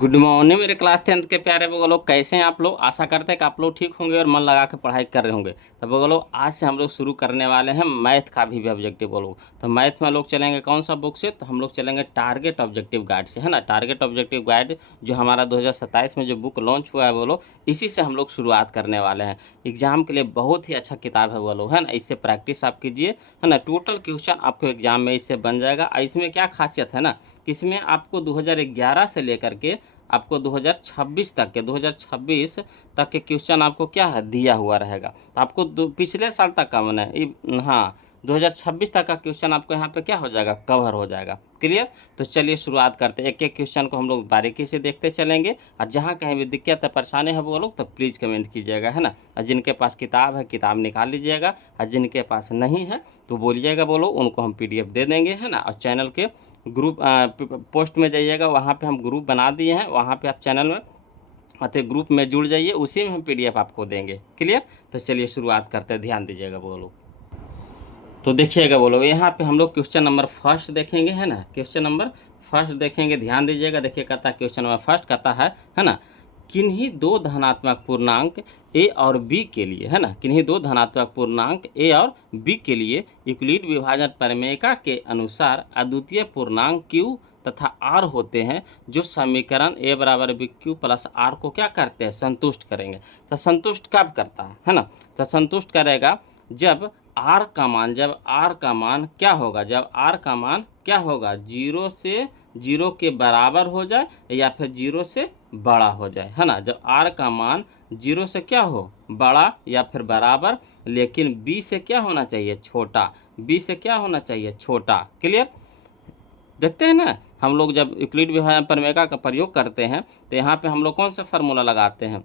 Good morning मेरे class 10th के प्यारे वो लोग, कैसे हैं आप लोग। आशा करते हैं कि आप लोग ठीक होंगे और मन लगा के पढ़ाई कर रहे होंगे। तो वो लोग आज से हम लोग शुरू करने वाले हैं मैथ का भी ऑब्जेक्टिव वो लोग। तो मैथ में लोग चलेंगे कौन सा बुक से, तो हम लोग चलेंगे टारगेट ऑब्जेक्टिव गाइड से, है ना। टारगेट ऑब्जेक्टिव गाइड जो हमारा 2027 में जो बुक लॉन्च हुआ है वो लोग, इसी से हम लोग शुरुआत करने वाले हैं। एग्जाम के लिए बहुत ही अच्छा किताब है वो लोग, है ना। इससे प्रैक्टिस आप कीजिए, है ना। टोटल क्वेश्चन आपको एग्जाम में इससे बन जाएगा। और इसमें क्या खासियत है ना, कि इसमें आपको 2011 से लेकर के आपको 2026 तक के 2026 तक के क्वेश्चन आपको क्या है दिया हुआ रहेगा। तो आपको पिछले साल तक का मैंने हाँ 2026 तक का क्वेश्चन आपको यहाँ पे क्या हो जाएगा, कवर हो जाएगा। क्लियर। तो चलिए शुरुआत करते हैं। एक एक क्वेश्चन को हम लोग बारीकी से देखते चलेंगे, और जहाँ कहीं भी दिक्कत है परेशानी है वो लोग तो प्लीज़ कमेंट कीजिएगा, है ना। और जिनके पास किताब है किताब निकाल लीजिएगा, और जिनके पास नहीं है तो बोलिएगा बोलो, उनको हम PDF दे देंगे, है ना। और चैनल के ग्रुप पोस्ट में जाइएगा, वहाँ पे हम ग्रुप बना दिए हैं, वहाँ पे आप चैनल में आते ग्रुप में जुड़ जाइए, उसी में हम PDF आपको देंगे। क्लियर। तो चलिए शुरुआत करते हैं, ध्यान दीजिएगा बोलो। तो देखिएगा बोलो, यहाँ पे हम लोग क्वेश्चन नंबर फर्स्ट देखेंगे, है ना। क्वेश्चन नंबर फर्स्ट देखेंगे, ध्यान दीजिएगा। देखिए कहता है क्वेश्चन नंबर फर्स्ट कहता है ना, किन्हीं दो धनात्मक पूर्णांक ए और बी के लिए, है ना, किन्हीं दो धनात्मक पूर्णांक ए और बी के लिए यूक्लिड विभाजन प्रमेयिका के अनुसार अद्वितीय पूर्णांक क्यू तथा आर होते हैं, जो समीकरण ए बराबर बी क्यू प्लस आर को क्या करते हैं, संतुष्ट करेंगे। तो संतुष्ट कब करता है ना, तो संतुष्ट करेगा जब आर का मान, जब आर का मान क्या होगा, जब आर का मान क्या होगा, 0 से 0 के बराबर हो जाए या फिर 0 से बड़ा हो जाए, है ना। जब आर का मान 0 से क्या हो, बड़ा या फिर बराबर, लेकिन बी से क्या होना चाहिए, छोटा। बी से क्या होना चाहिए, छोटा। क्लियर। देखते हैं ना, हम लोग जब यूक्लिड विभाजन प्रमेय का प्रयोग करते हैं तो यहाँ पे हम लोग कौन सा फार्मूला लगाते हैं,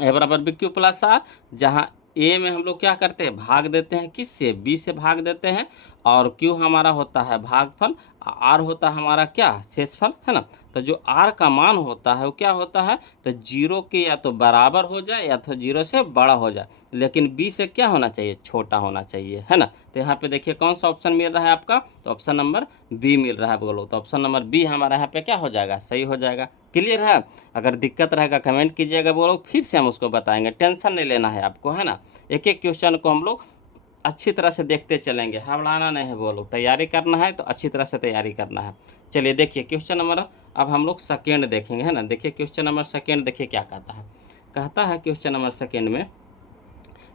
ए बराबर बी क्यू प्लस आर, जहाँ ए में हम लोग क्या करते हैं, भाग देते हैं, किससे, बी से भाग देते हैं, और क्यू हमारा होता है भागफल, आर होता है हमारा क्या, शेषफल, है ना। तो जो आर का मान होता है वो क्या होता है, तो 0 के या तो बराबर हो जाए या तो 0 से बड़ा हो जाए, लेकिन बी से क्या होना चाहिए, छोटा होना चाहिए, है ना। तो यहाँ पे देखिए कौन सा ऑप्शन मिल रहा है आपका, तो ऑप्शन नंबर बी मिल रहा है बोलो। तो ऑप्शन नंबर बी हमारा यहाँ पे क्या हो जाएगा, सही हो जाएगा। क्लियर है। अगर दिक्कत रहेगा कमेंट कीजिएगा बोलो, फिर से हम उसको बताएंगे, टेंशन नहीं लेना है आपको, है ना। एक एक क्वेश्चन को हम लोग अच्छी तरह से देखते चलेंगे, हड़बड़ाना नहीं है बोलो। तैयारी करना है तो अच्छी तरह से तैयारी करना है। चलिए देखिए क्वेश्चन नंबर, अब हम लोग सेकेंड देखेंगे, है ना। देखिए क्वेश्चन नंबर सेकेंड, देखिए क्या कहता है। कहता है क्वेश्चन नंबर सेकेंड में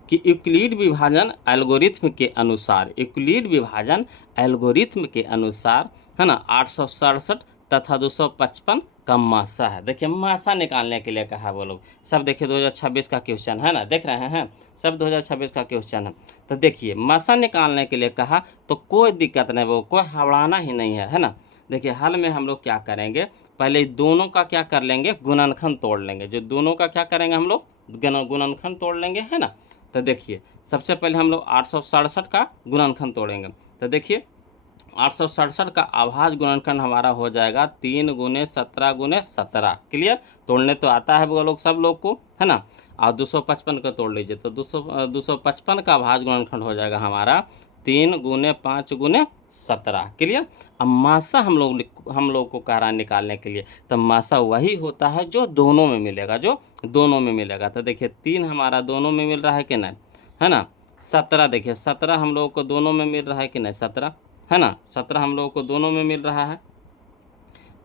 कि यूक्लिड विभाजन एल्गोरिथ्म के अनुसार, यूक्लिड विभाजन एल्गोरिथ्म के अनुसार, है ना, 867 तथा 255 का मासा है। देखिए मासा निकालने के लिए कहा वो लोग, सब देखिए 2026 का क्वेश्चन है ना, देख रहे हैं, सब 2026 का क्वेश्चन है। तो देखिए मासा निकालने के लिए कहा तो कोई दिक्कत नहीं, वो कोई हवड़ाना ही नहीं है ना। देखिए हल में हम लोग क्या करेंगे, पहले दोनों का क्या कर लेंगे, गुणनखंड तोड़ लेंगे। जो दोनों का क्या करेंगे हम लोग, गुणनखंड तोड़ लेंगे, है ना। तो देखिए सबसे पहले हम लोग 867 का गुणनखंड तोड़ेंगे। तो देखिए 867 का अभाज्य गुणनखंड हमारा हो जाएगा 3 गुने 17 गुने 17। क्लियर। तोड़ने तो आता है वो लोग, सब लोग को, है ना। और 255 का तोड़ लीजिए, तो 255 का अभाज्य गुणनखंड हो जाएगा हमारा 3 गुने 5 गुने 17। क्लियर। अब मासा हम लोग को कह रहा है निकालने के लिए, तो मासा वही होता है जो दोनों में मिलेगा, जो दोनों में मिलेगा। तो देखिए 3 हमारा दोनों में मिल रहा है कि नहीं, है ना। 17 देखिए 17 हम लोगों को दोनों में मिल रहा है कि नहीं, 17, है ना। 17 हम लोगों को दोनों में मिल रहा है।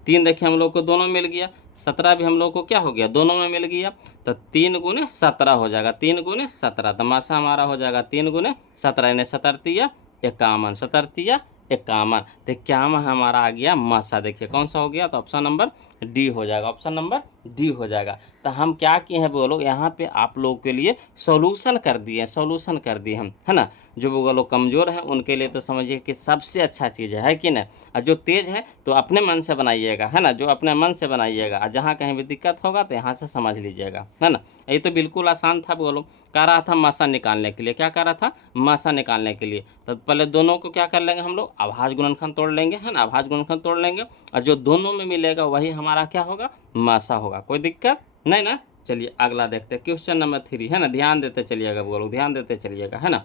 3 देखिए हम लोग को दोनों मिल गया, 17 भी हम लोग को क्या हो गया, दोनों में मिल गया। तो 3 गुने 17 हो जाएगा, 3 गुने 17, तो मासा हमारा हो जाएगा 3 गुने 17, यानी 17 51, 17 51। तो इक्यावन हमारा आ गया मासा। देखिए कौन सा हो गया, तो ऑप्शन नंबर डी हो जाएगा, ऑप्शन नंबर डी हो जाएगा। तो हम क्या किए हैं वो लोग, यहाँ पे आप लोग के लिए सॉल्यूशन कर दिए, सॉल्यूशन कर दिए हम, है ना। जो वो लोग कमज़ोर हैं उनके लिए तो समझिए कि सबसे अच्छा चीज़ है कि नहीं। और जो तेज़ है तो अपने मन से बनाइएगा, है ना, जो अपने मन से बनाइएगा। और जहाँ कहीं भी दिक्कत होगा तो यहाँ से समझ लीजिएगा, है ना। ये तो बिल्कुल आसान था। वो लोग कह रहा था मासा निकालने के लिए, क्या कह रहा था, मासा निकालने के लिए। तो पहले दोनों को क्या कर लेंगे हम लोग, अभाज्य गुणनखंड तोड़ लेंगे, है ना, अभाज्य गुणनखंड तोड़ लेंगे, और जो दोनों में मिलेगा वही हमारा क्या होगा, मासा होगा। कोई दिक्कत नहीं ना। चलिए अगला देखते हैं, क्वेश्चन नंबर 3, है ना, ध्यान देते चलिएगा वो लोग, ध्यान देते चलिएगा, है ना।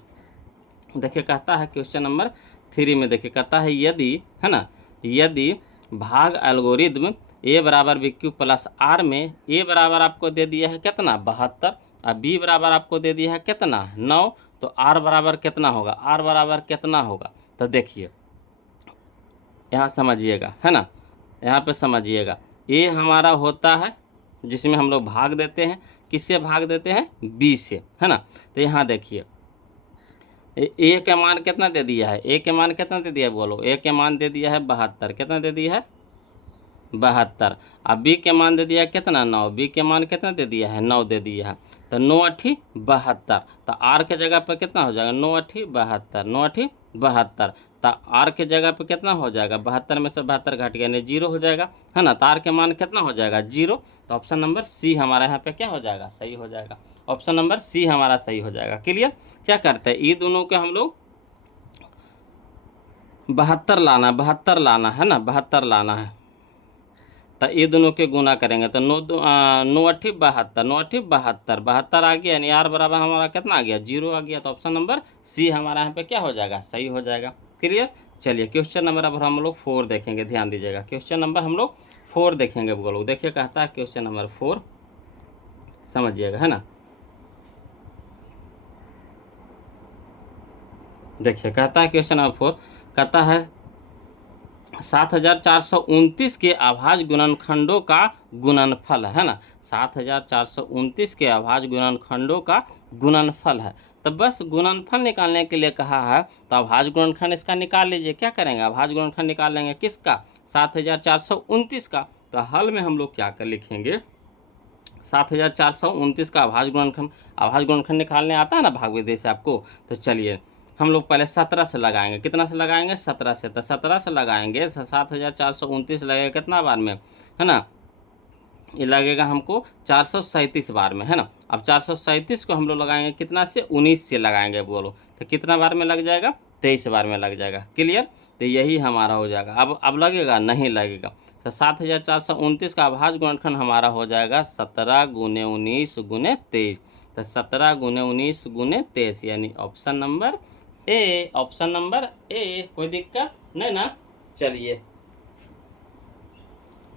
देखिए कहता है क्वेश्चन नंबर 3 में, देखिए कहता है यदि, है ना, यदि भाग एल्गोरिदम ए बराबर बी क्यूब प्लस आर में ए बराबर आपको दे दिया है कितना 72 और बी बराबर आपको दे दिया है कितना 9, तो आर बराबर कितना होगा, आर बराबर कितना होगा। तो देखिए यहाँ समझिएगा, है ना, यहाँ पे समझिएगा, ए हमारा होता है जिसमें हम लोग भाग देते हैं, किससे भाग देते हैं, बी से, है ना। तो यहाँ देखिए ए के मान कितना दे दिया है, ए के मान कितना दे दिया है, बोलो, ए के मान दे दिया है 72, कितना दे दिया है 72। अब बी के मान दे दिया है कितना 9, बी के मान कितना दे दिया है 9 दे दिया है। तो 9 अठी 72, तो आर के जगह पर कितना हो जाएगा 9 अठी 72, 9 अठी 72, तो आर के जगह पे कितना हो जाएगा 72 में से 72 घट गया यानी 0 हो जाएगा, है ना। तो आर के मान कितना हो जाएगा 0। तो ऑप्शन नंबर सी हमारा यहाँ पे क्या हो जाएगा, सही हो जाएगा। ऑप्शन नंबर सी हमारा सही हो जाएगा। क्लियर। क्या करते हैं, ये दोनों के हम लोग 72 लाना, 72 लाना है ना, 72 लाना है। तो ये दोनों के गुना करेंगे तो 9 अठी 72, 9 अठी 72, 72 आ गया यानी आर बराबर हमारा कितना आ गया 0 आ गया। तो ऑप्शन नंबर सी हमारा यहाँ पे क्या हो जाएगा, सही हो जाएगा। क्लियर। चलिए क्वेश्चन नंबर अब हम लोग 4 देखेंगे, ध्यान दीजिएगा। क्वेश्चन नंबर हम लोग 4 देखेंगे। बोलो देखिए कहता है क्वेश्चन नंबर 4, समझिएगा, है ना। देखिए कहता है क्वेश्चन नंबर 4, कहता है 7429 के अभाज्य गुणनखंडों का गुणनफल, है ना। 7429 के अभाज्य गुणनखंडों का गुणनफल है। तो बस गुणनफल निकालने के लिए कहा है, तो अभाज्य गुणनखंड इसका निकाल लीजिए। क्या करेंगे, अभाज्य गुणनखंड निकाल लेंगे किसका, 7429 का। तो हल में हम लोग क्या कर लिखेंगे, 7429 का अभाज्य गुणनखंड, अभाज्य गुणनखंड निकालने आता है ना भाग विधि से आपको। तो चलिए हम लोग पहले 17 से लगाएंगे, कितना से लगाएंगे 17 से। तो 17 से लगाएंगे 7429 लगेगा कितना बार में, है ना, ये लगेगा हमको 437 बार में, है ना। अब 437 को हम लोग लगाएंगे कितना से, 19 से लगाएंगे। बोलो तो कितना बार में लग जाएगा, 23 बार में लग जाएगा। क्लियर। तो यही हमारा हो जाएगा। अब लगेगा, नहीं लगेगा। तो 7429 का अभाज्य गुणनखंड हमारा हो जाएगा 17 गुने 19 गुने 23। तो 17 गुने 19 गुने 23 यानी option number A, option number A. कोई दिक्कत नहीं ना। चलिए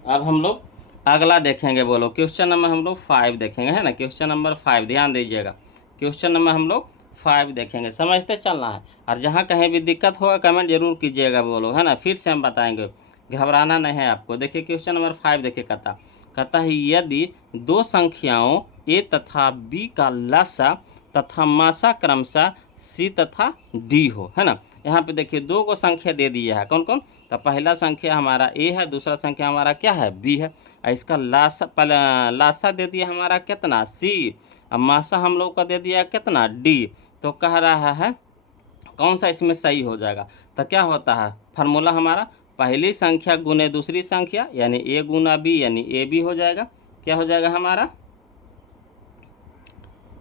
अब हम लोग अगला देखेंगे। बोलो क्वेश्चन नंबर हम लोग 5 देखेंगे, है ना। क्वेश्चन नंबर 5 ध्यान दीजिएगा। क्वेश्चन नंबर हम लोग 5 देखेंगे, समझते चलना है। और जहाँ कहीं भी दिक्कत होगा कमेंट जरूर कीजिएगा, बोलो, है ना। फिर से हम बताएंगे, घबराना नहीं है आपको। देखिए क्वेश्चन नंबर 5 देखिए कहता है यदि दो संख्याओं ए तथा बी का लसा तथा मासा क्रमशः सी तथा डी हो, है ना। यहाँ पे देखिए दो को संख्या दे दिया है, कौन कौन। तो पहला संख्या हमारा ए है, दूसरा संख्या हमारा क्या है, बी है। और इसका लासा दे दिया हमारा कितना, सी। और मासा हम लोग का दे दिया कितना, डी। तो कह रहा है कौन सा इसमें सही हो जाएगा। तो क्या होता है फार्मूला हमारा, पहली संख्या गुने दूसरी संख्या यानी ए गुना बी यानी ए बी हो जाएगा। क्या हो जाएगा हमारा,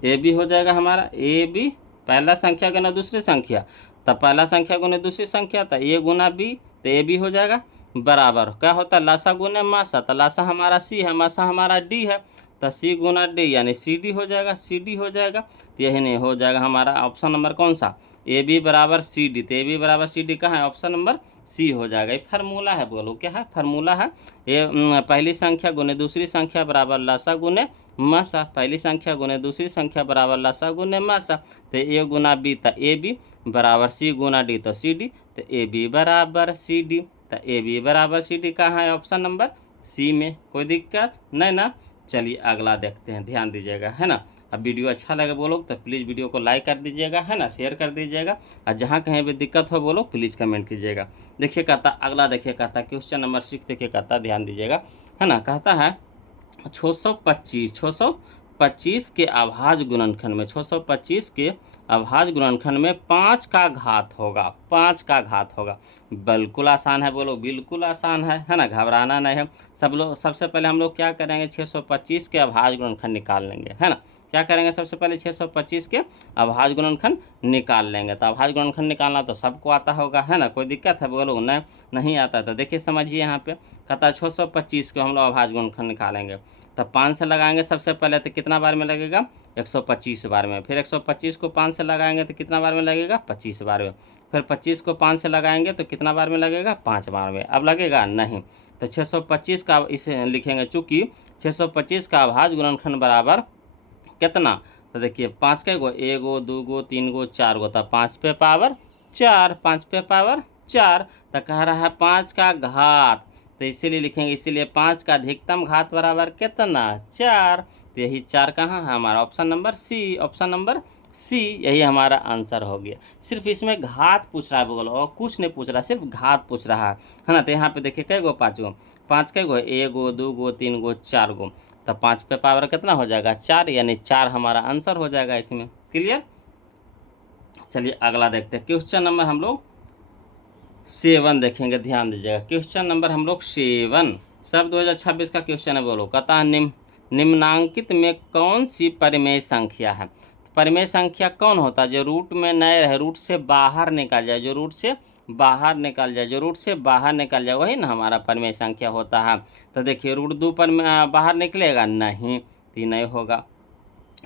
ए बी हो जाएगा हमारा, ए बी। पहला संख्या गुना दूसरी संख्या, तब पहला संख्या गुने दूसरी संख्या, तो ए गुना बी, तो ए बी हो जाएगा। बराबर क्या होता है लासा गुने मासा, तो लासा हमारा सी है, मासा हमारा डी है। तो सी गुना डी यानी सी डी हो जाएगा, सी डी हो जाएगा। तो यही नहीं हो जाएगा हमारा ऑप्शन नंबर कौन सा, ए बी बराबर सी डी। तो ए बी बराबर सी डी कहाँ है, ऑप्शन नंबर सी हो जाएगा। ये फार्मूला है, बोलो क्या है, फार्मूला है। ये पहली संख्या गुने दूसरी संख्या बराबर लासा गुने मासा, पहली संख्या गुने दूसरी संख्या बराबर लासा गुने मासा। तो ए गुना बी, तो ए बी बराबर सी गुना डी, तो सी डी। तो ए बी बराबर सी डी, तो ए बी बराबर सी डी कहाँ है, ऑप्शन नंबर सी में। कोई दिक्कत नहीं ना। चलिए अगला देखते हैं, ध्यान दीजिएगा, है ना। अब वीडियो अच्छा लगे बोलो तो प्लीज़ वीडियो को लाइक कर दीजिएगा, है ना, शेयर कर दीजिएगा। और जहाँ कहीं भी दिक्कत हो बोलो प्लीज़ कमेंट कीजिएगा। देखिए कहता अगला, देखिए कहता क्वेश्चन नंबर 6 देखिए कहता, ध्यान दीजिएगा, है ना। कहता है 625 के अभाज्य गुणनखंड में, 625 के अभाज्य गुणनखंड में 5 का घात होगा, 5 का घात होगा। बिल्कुल आसान है, बोलो बिल्कुल आसान है ना, घबराना नहीं है। सबसे पहले हम लोग क्या करेंगे, 625 के अभाज्य गुणनखंड निकाल लेंगे, है ना। क्या करेंगे, सबसे पहले 625 के अभाज्य गुणनखंड निकाल लेंगे। तो अभाज्य गुणनखंड निकालना तो सबको आता होगा, है ना। कोई दिक्कत है बोलो, नहीं आता। तो देखिए समझिए यहाँ पे कहता 625 को हम लोग अभाज्य गुणनखंड निकालेंगे। तो 5 से लगाएंगे सबसे पहले, तो कितना बार में लगेगा, 125 बार में। फिर 125 को 5 से से लगाएंगे तो कितना बार में लगेगा, 25 बार में। फिर 25 को 5 से लगाएंगे तो कितना बार में लगेगा, 5 बार में। अब लगेगा नहीं, तो 625 का इसे लिखेंगे, चूँकि 625 का अभाज्य गुणनखंड बराबर कितना, तो देखिए 5 का गो, 1 गो 2 गो 3 गो 4 गो, तो 5 पे पावर 4, 5 पे पावर 4, तो कह रहा है 5 का घात, तो इसीलिए लिखेंगे, इसीलिए 5 का अधिकतम घात बराबर कितना, 4। तो यही 4 कहाँ है हमारा, option number C, option number C, यही हमारा आंसर हो गया। सिर्फ इसमें घात पूछ रहा है बगल, और कुछ नहीं पूछ रहा, सिर्फ घात पूछ रहा है ना। तो यहाँ पे देखिए कै गो, 5 गो, 5 कै गो, 1 गो 2 गो 3 गो 4 गो, तो 5 पे पावर कितना हो जाएगा, 4, यानी 4 हमारा आंसर हो जाएगा इसमें। क्लियर। चलिए अगला देखते हैं, क्वेश्चन नंबर हम लोग 7 देखेंगे, ध्यान दीजिएगा। क्वेश्चन नंबर हम लोग 7, सब 2026 का क्वेश्चन है। बोलो, कहता है निम्नांकित में कौन सी परिमेय संख्या है। परिमेय संख्या कौन होता है, जो रूट में न रहे, रूट से बाहर निकल जाए, जो रूट से बाहर निकल जाए, जो रूट से बाहर निकल जाए, वही ना हमारा परिमेय संख्या होता है। तो देखिए रूट 2 पर बाहर निकलेगा नहीं, तो नहीं होगा।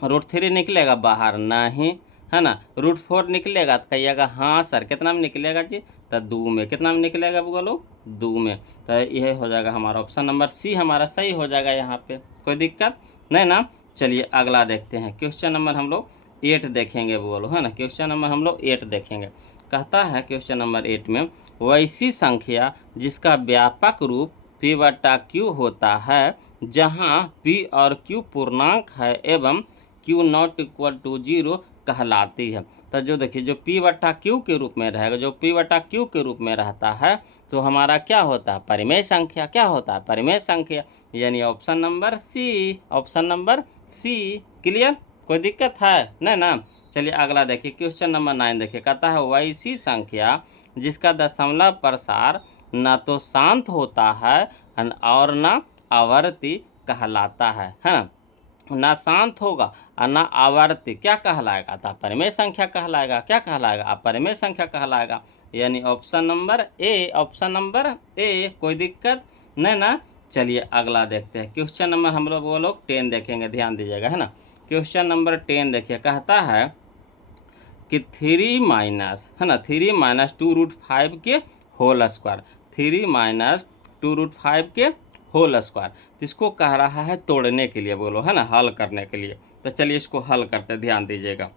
रूट 3 निकलेगा बाहर नहीं, है ना। रूट 4 निकलेगा तो कहिएगा हाँ सर, कितना में निकलेगा जी, तो 2 में। कितना में निकलेगा बोलो, 2 में। तो यह हो जाएगा हमारा ऑप्शन नंबर सी हमारा सही हो जाएगा यहाँ पे, कोई दिक्कत नहीं ना। चलिए अगला देखते हैं, क्वेश्चन नंबर हम लोग 8 देखेंगे बोलो, है ना। क्वेश्चन नंबर हम लोग 8 देखेंगे। कहता है क्वेश्चन नंबर 8 में, वैसी संख्या जिसका व्यापक रूप p/q होता है, जहाँ p और q पूर्णांक है एवं q नॉट इक्वल टू 0 कहलाती है। तो जो देखिए, जो p/q के रूप में रहेगा, जो p/q के रूप में रहता है, तो हमारा क्या होता है, परिमेय संख्या। क्या होता है, परिमेय संख्या, यानी option number C, option number C. Clear, कोई दिक्कत है नहीं ना। चलिए अगला देखिए, क्वेश्चन नंबर 9 देखिए। कहता है वैसी संख्या जिसका दशमलव प्रसार न तो शांत होता है और न आवर्ती कहलाता है ना। ना शांत होगा और ना आवर्ती क्या कहलाएगा, तो परिमेय संख्या कहलाएगा। क्या कहलाएगा, अपरिमेय संख्या कहलाएगा, यानी option number A, option number A, कोई दिक्कत नहीं ना। चलिए अगला देखते हैं, क्वेश्चन नंबर हम लोग 10 देखेंगे, ध्यान दीजिएगा, है ना। क्वेश्चन नंबर 10 देखिए। कहता है कि 3 माइनस, है ना, 3 माइनस 2√5 के होल स्क्वायर, 3 माइनस 2√5 के होल स्क्वायर, तो इसको कह रहा है तोड़ने के लिए बोलो, है ना, हल करने के लिए। तो चलिए इसको हल करते, ध्यान दीजिएगा।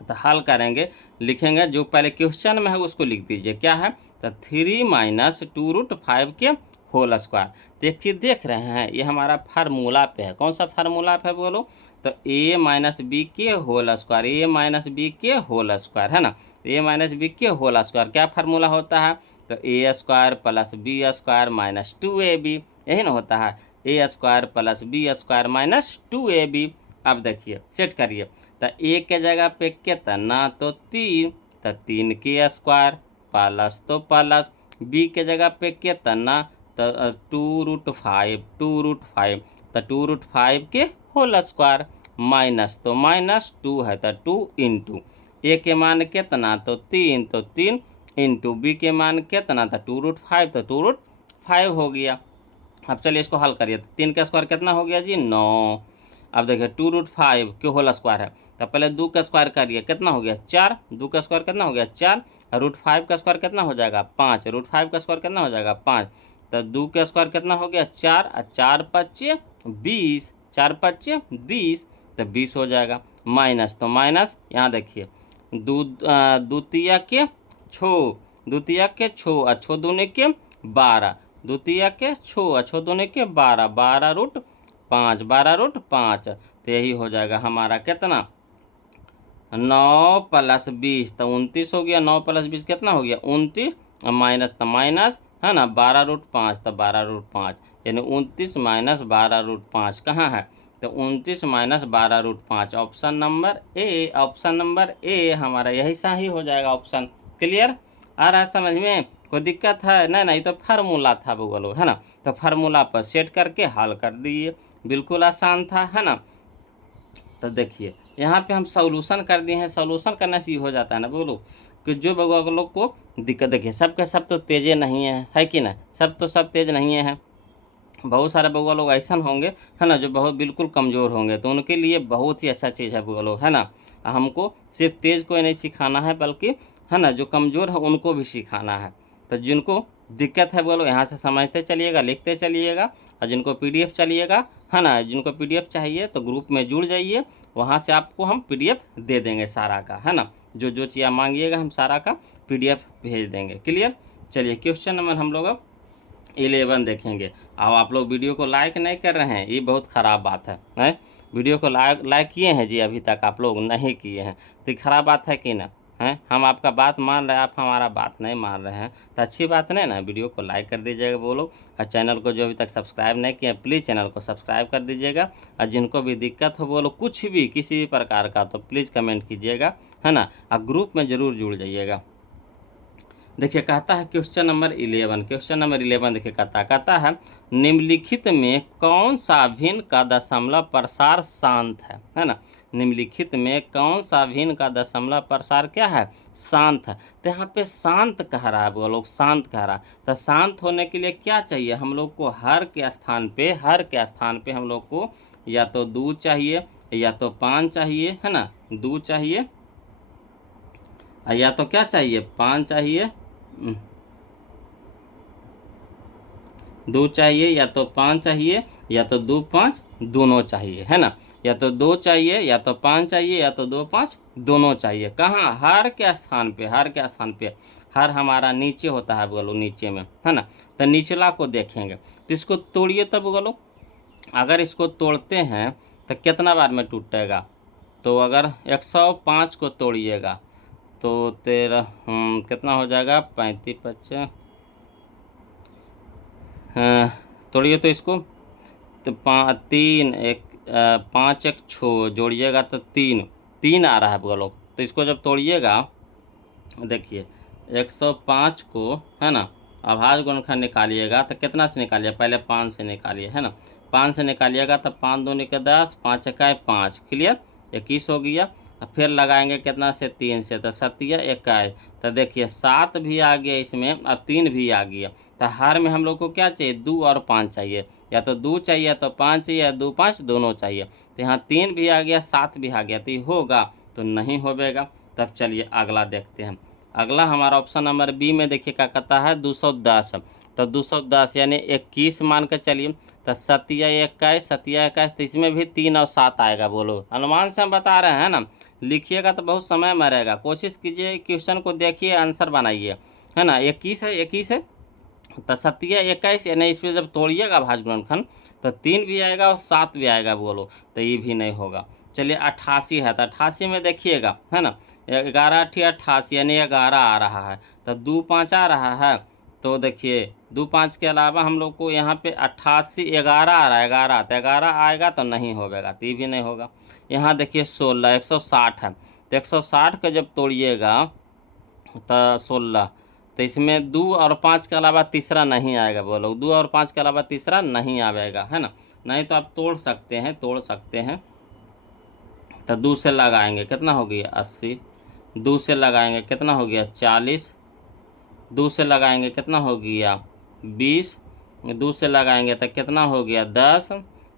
तो हल करेंगे, लिखेंगे, जो पहले क्वेश्चन में है उसको लिख दीजिए, क्या है, तो 3 माइनस 2√5 के होल स्क्वायर। तो एक चीज़ देख रहे हैं, ये हमारा फार्मूला पे है। कौन सा फार्मूला पे है बोलो, तो a माइनस बी के whole square, a minus B के होल स्क्वायर, है ना। a माइनस बी के होल स्क्वायर क्या फार्मूला होता है, तो a square plus B square minus 2ab, यही ना होता है, a square plus B square minus 2ab। अब देखिए सेट करिए, तो a के जगह पे कितना, तो 3, तो 3 के स्क्वायर प्लस तो प्लस, b के जगह पे कितना, तो 2√5, 2√5, तो 2√5 के होल स्क्वायर माइनस तो माइनस 2 है, तो 2 इंटू ए के मान कितना, तो 3, तो 3 इंटू बी के मान कितना था, 2√5, तो 2√5 हो गया। अब चलिए इसको हल करिए, तो 3 का स्क्वायर कितना हो गया जी, 9। अब देखिए 2√5 के होल स्क्वायर है, तो पहले 2 का स्क्वायर करिए, कितना हो गया, 4। 2 का स्क्वायर कितना हो गया, 4। √5 का स्क्वायर कितना हो जाएगा, 5। √5 का स्क्वायर कितना हो जाएगा, 5। तो 2 का स्क्वायर कितना हो गया, 4, और 4 5 20, 4 5 20, तो 20 हो जाएगा। माइनस तो माइनस, यहाँ देखिए द्वितीय के छो, द्वितीय के छो, अच्छो दूने के 12, द्वितीय के छो, अच्छो दूने के 12, 12√5, 12√5, तो यही हो जाएगा हमारा कितना, 9 + 20, तो 29 हो गया। 9 + 20 कितना हो गया, 29, माइनस तो माइनस, है ना, 12√5, तो 12√5, यानी 29 माइनस 12√5 कहाँ है, तो 29 minus 12√5, option number A, option number A हमारा यही सही हो जाएगा ऑप्शन। क्लियर, आ रहा है समझ में, कोई दिक्कत है नहीं, नहीं तो फार्मूला था बोलो, है ना, तो फार्मूला पर सेट करके हल कर दिए, बिल्कुल आसान था, है ना। तो देखिए यहाँ पे हम सॉल्यूशन कर दिए हैं, सॉल्यूशन करने से हो जाता है ना बोलो, कि जो लोग को दिक्कत, देखिए सब के सब तो तेज़े नहीं है कि ना, सब तो सब तेज़ नहीं है, बहुत सारे बउआ लोग ऐसा होंगे, है ना, जो बहुत बिल्कुल कमज़ोर होंगे, तो उनके लिए बहुत ही अच्छा चीज़ है बउआ लोग, है ना। हमको सिर्फ तेज़ को नहीं सिखाना है, बल्कि है ना, जो कमज़ोर है उनको भी सिखाना है। तो जिनको दिक्कत है बउआ लोग, यहाँ से समझते चलिएगा, लिखते चलिएगा, और जिनको PDF चाहिएगा, है ना, जिनको PDF चाहिए तो ग्रुप में जुड़ जाइए, वहाँ से आपको हम PDF दे देंगे सारा का, है ना। जो जो चीज़ आप मांगिएगा हम सारा का PDF भेज देंगे। क्लियर। चलिए क्वेश्चन नंबर हम लोग अब 11 देखेंगे। अब आप लोग वीडियो को लाइक नहीं कर रहे हैं, ये बहुत ख़राब बात है, हैं। वीडियो को लाइक किए हैं जी, अभी तक आप लोग नहीं किए हैं, तो ये ख़राब बात है कि ना, हैं। हम आपका बात मान रहे हैं, आप हमारा बात नहीं मान रहे हैं, तो अच्छी बात नहीं ना। वीडियो को लाइक कर दीजिएगा वो लोग, और चैनल को जो अभी तक सब्सक्राइब नहीं किया प्लीज़ चैनल को सब्सक्राइब कर दीजिएगा। और जिनको भी दिक्कत हो वो लोग कुछ भी किसी भी प्रकार का, तो प्लीज़ कमेंट कीजिएगा, है ना, और ग्रुप में ज़रूर जुड़ जाइएगा। देखिए कहता है क्वेश्चन नंबर 11, क्वेश्चन नंबर 11 देखिए कहता है निम्नलिखित में कौन सा भिन्न का दशमलव प्रसार शांत है ना। निम्नलिखित में कौन सा भिन्न का दशमलव प्रसार क्या है, शांत है। तो यहाँ पे शांत कह रहा है वो लोग, शांत कह रहा है। तो शांत होने के लिए क्या चाहिए हम लोग को, हर के स्थान पे हम लोग को या तो 2 चाहिए, या तो 5 चाहिए, है ना, 2 चाहिए, या तो क्या चाहिए, 5 चाहिए, 2 चाहिए, या तो 5 चाहिए, या तो 2 5 दोनों चाहिए, है ना। या तो 2 चाहिए, या तो 5 चाहिए, या तो 2 5 दोनों चाहिए। कहाँ, हर के स्थान पे, हर के स्थान पे। हर हमारा नीचे होता है बोलो, नीचे में, है ना। तो निचला को देखेंगे, तो इसको तोड़िए तब बोलो। अगर इसको तोड़ते हैं तो कितना बार में टूटेगा, तो अगर 105 को तोड़िएगा तो तेरह कितना हो जाएगा, 35 25, तोड़िए तो इसको, तो 3 1 5 1 6 जोड़िएगा तो 3 आ रहा है बोलो। तो इसको जब तोड़िएगा देखिए 105 को, है ना, अभाज्य गुणनखंड निकालिएगा तो कितना से निकालिए, पहले 5 से निकालिए, है ना। 5 से निकालिएगा तो 5 दूनी के 10, 5 इकाई 5, क्लियर, 21 हो गया। फिर लगाएंगे कितना से, 3 से, तो 7 21। तो देखिए 7 भी आ गया इसमें, और 3 भी आ गया। तो हर में हम लोग को क्या चाहिए, 2 और 5 चाहिए, या तो 2 चाहिए, या तो 5 चाहिए, या 2 5 दोनों चाहिए। तो यहाँ 3 भी आ गया, 7 भी आ गया, तो ये होगा, तो नहीं होगा। तब चलिए अगला देखते हैं। अगला हमारा ऑप्शन नंबर बी में देखिए क्या कहता है, 210। तो 210 यानी 21 मान कर चलिए, तो 7 21, 7 21, तो इसमें भी 3 और 7 आएगा बोलो। अनुमान से हम बता रहे हैं ना, लिखिएगा तो बहुत समय मरेगा, कोशिश कीजिए क्वेश्चन को देखिए, आंसर बनाइए, है ना। 21 है, 21 है, तो 7 21, यानी इसमें जब तोड़िएगा भाज्य गुणनखंड तो 3 भी आएगा और 7 भी आएगा बोलो, तो ये भी नहीं होगा। चलिए 88 है, तो 88 में देखिएगा, है ना, 11 8 88 यानी 11 आ रहा है, तो 2 5 आ रहा है। तो देखिए 2 5 के अलावा हम लोग को यहाँ पे 88 11 आ रहा है, 11, तो 11 आएगा तो नहीं होगा, तो ये भी नहीं होगा। यहाँ देखिए 16 160 है, तो 160 का जब तोड़िएगा तो 16, तो इसमें 2 और 5 के अलावा तीसरा नहीं आएगा बोलो, 2 और 5 के अलावा तीसरा नहीं आएगा, है ना। नहीं तो आप तोड़ सकते हैं। तो 2 से लगाएंगे कितना हो गया, 80, 2 से लगाएंगे कितना हो गया, 40, 2 से लगाएंगे कितना हो गया, 20, 2 से लगाएंगे तो कितना हो गया, 10,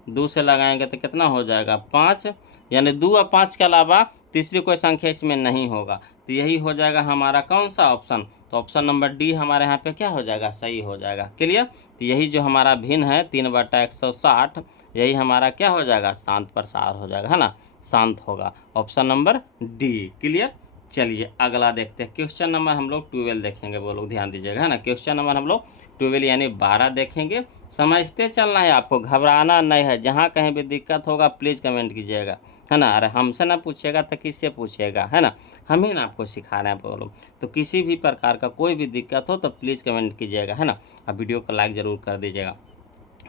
2 से लगाएंगे तो कितना हो जाएगा, 5, यानी 2 और 5 के अलावा तीसरी कोई संख्या इसमें नहीं होगा। तो यही हो जाएगा हमारा कौन सा ऑप्शन, तो ऑप्शन नंबर डी हमारे यहाँ पे क्या हो जाएगा, सही हो जाएगा। क्लियर। तो यही जो हमारा भिन्न है 3/160, यही हमारा क्या हो जाएगा, शांत प्रसार हो जाएगा, है ना, शांत होगा, ऑप्शन नंबर डी। क्लियर। चलिए अगला देखते हैं, क्वेश्चन नंबर हम लोग 12 देखेंगे, वो लोग ध्यान दीजिएगा, है ना। क्वेश्चन नंबर हम लोग 12 यानी 12 देखेंगे। समझते चलना है आपको, घबराना नहीं है। जहाँ कहीं भी दिक्कत होगा प्लीज़ कमेंट कीजिएगा, है ना। अरे हमसे ना पूछिएगा तो किससे पूछिएगा, है ना, हम ही ना आपको सिखा रहे हैं बोलो। तो किसी भी प्रकार का कोई भी दिक्कत हो तो प्लीज़ कमेंट कीजिएगा, है ना। अब वीडियो को लाइक ज़रूर कर दीजिएगा।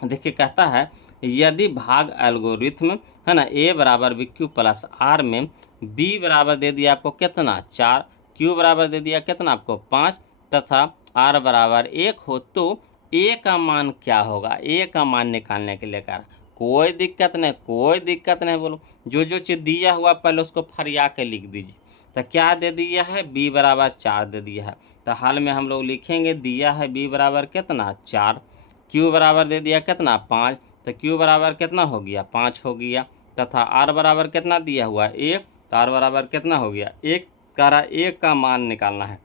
देखिए कहता है यदि भाग एल्गोरिथ्म, है ना, ए बराबर बी क्यू प्लस आर में बी बराबर दे दिया आपको कितना, 4, क्यू बराबर दे दिया कितना आपको, 5, तथा आर बराबर 1 हो, तो ए का मान क्या होगा। ए का मान निकालने के लिए कह रहा, कोई दिक्कत नहीं बोलो। जो चीज़ दिया हुआ पहले उसको फरिया के लिख दीजिए। तो क्या दे दिया है, बी बराबर 4 दे दिया है। तो हाल में हम लोग लिखेंगे, दिया है बी बराबर कितना, 4, क्यू बराबर दे दिया कितना 5, तो क्यू बराबर कितना हो गया 5 हो गया। तथा आर बराबर कितना दिया हुआ 1, तो आर बराबर कितना हो गया 1, कह 1 का मान निकालना है।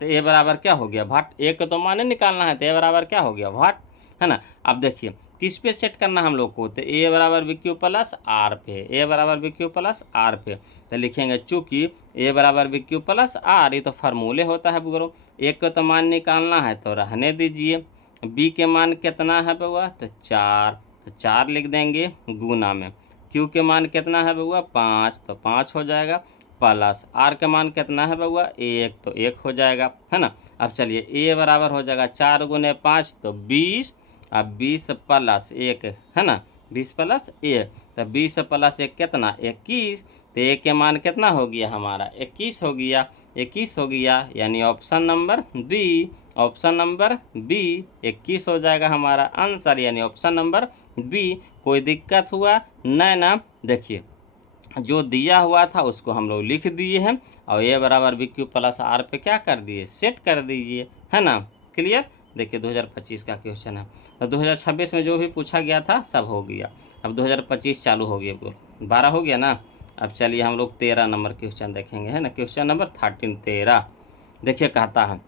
तो ए बराबर क्या हो गया भाट, 1 का तो मान ही निकालना है, तो ए बराबर क्या हो गया भाट, है ना। अब देखिए किस पे सेट करना हम लोग को, तो ए बराबर बी क्यू प्लस आर पे, ए बराबर बी क्यू प्लस आर पे। तो लिखेंगे चूंकि ए बराबर बी क्यू प्लस आर, ये तो फार्मूले होता है बुगरो, 1 का तो मान निकालना है तो रहने दीजिए। बी के मान कितना है बउआ, तो 4, तो 4 लिख देंगे गुना में। क्यू के मान कितना है बउआ 5, तो 5 हो जाएगा, प्लस आर का मान कितना है बउआ 1, तो 1 हो जाएगा, है ना। अब चलिए ए बराबर हो जाएगा 4 गुने 5 तो 20, अब 20 प्लस 1, है ना, 20 प्लस 1, तो 20 प्लस 1 कितना 21, तो 1 के मान कितना हो गया हमारा 21 हो गया, 21 हो गया, यानी option number B, option number B 21 हो जाएगा हमारा आंसर, यानी ऑप्शन नंबर बी। कोई दिक्कत हुआ नहीं ना। देखिए जो दिया हुआ था उसको हम लोग लिख दिए हैं और ए बराबर बी क्यू प्लस आर पे क्या कर दिए सेट कर दीजिए, है ना। क्लियर। देखिए 2025 का क्वेश्चन है, तो 2026 में जो भी पूछा गया था सब हो गया। अब 2025 चालू हो गया, 12 हो गया ना। अब चलिए हम लोग 13 नंबर क्वेश्चन देखेंगे, है ना, क्वेश्चन नंबर 13। देखिए कहता है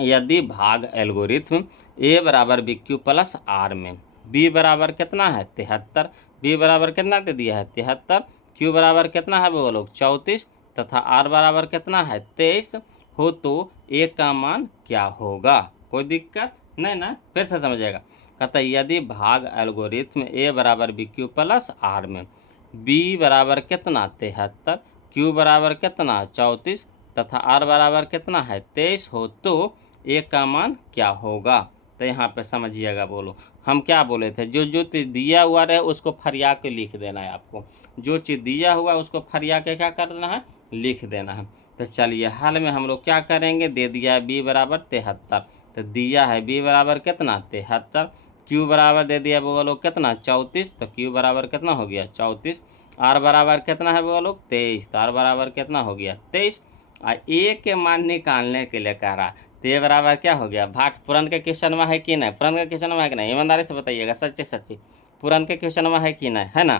यदि भाग एल्गोरिथ्म ए बराबर बी क्यू प्लस आर में बी बराबर कितना है 73, बी बराबर कितना दे दिया है 73, क्यू बराबर कितना है वो लोग 34, तथा आर बराबर कितना है 23 हो तो ए का मान क्या होगा। कोई दिक्कत नहीं ना, फिर से समझिएगा। कहता है यदि भाग एल्गोरिथ्म ए बराबर बी क्यू प्लस आर में बी बराबर कितना 73, क्यू बराबर कितना 34, तथा आर बराबर कितना है 23 हो तो ए का मान क्या होगा। तो यहाँ पे समझिएगा, बोलो हम क्या बोले थे, जो जो चीज़ दिया हुआ रहे उसको फरिया के लिख देना है आपको, जो चीज़ दिया हुआ उसको फरिया के क्या करना है लिख देना है। तो चलिए हाल में हम लोग क्या करेंगे, दे दिया है बी बराबर 73, तो दिया है बी बराबर कितना 73, क्यू बराबर दे दिया वो लोग कितना 34, तो क्यू बराबर कितना हो गया 34, आर बराबर कितना है वो लोग 23, तो आर बराबर कितना हो गया 23। ए के मान निकालने के लिए कह रहा, तो ये बराबर क्या हो गया भाट, पुरान के क्वेश्चन में है कि नहीं, पुरान के क्वेश्चन में है कि नहीं, ईमानदारी से बताइएगा, सच्चे सच्ची पुरान के क्वेश्चन में है कि नहीं, है ना।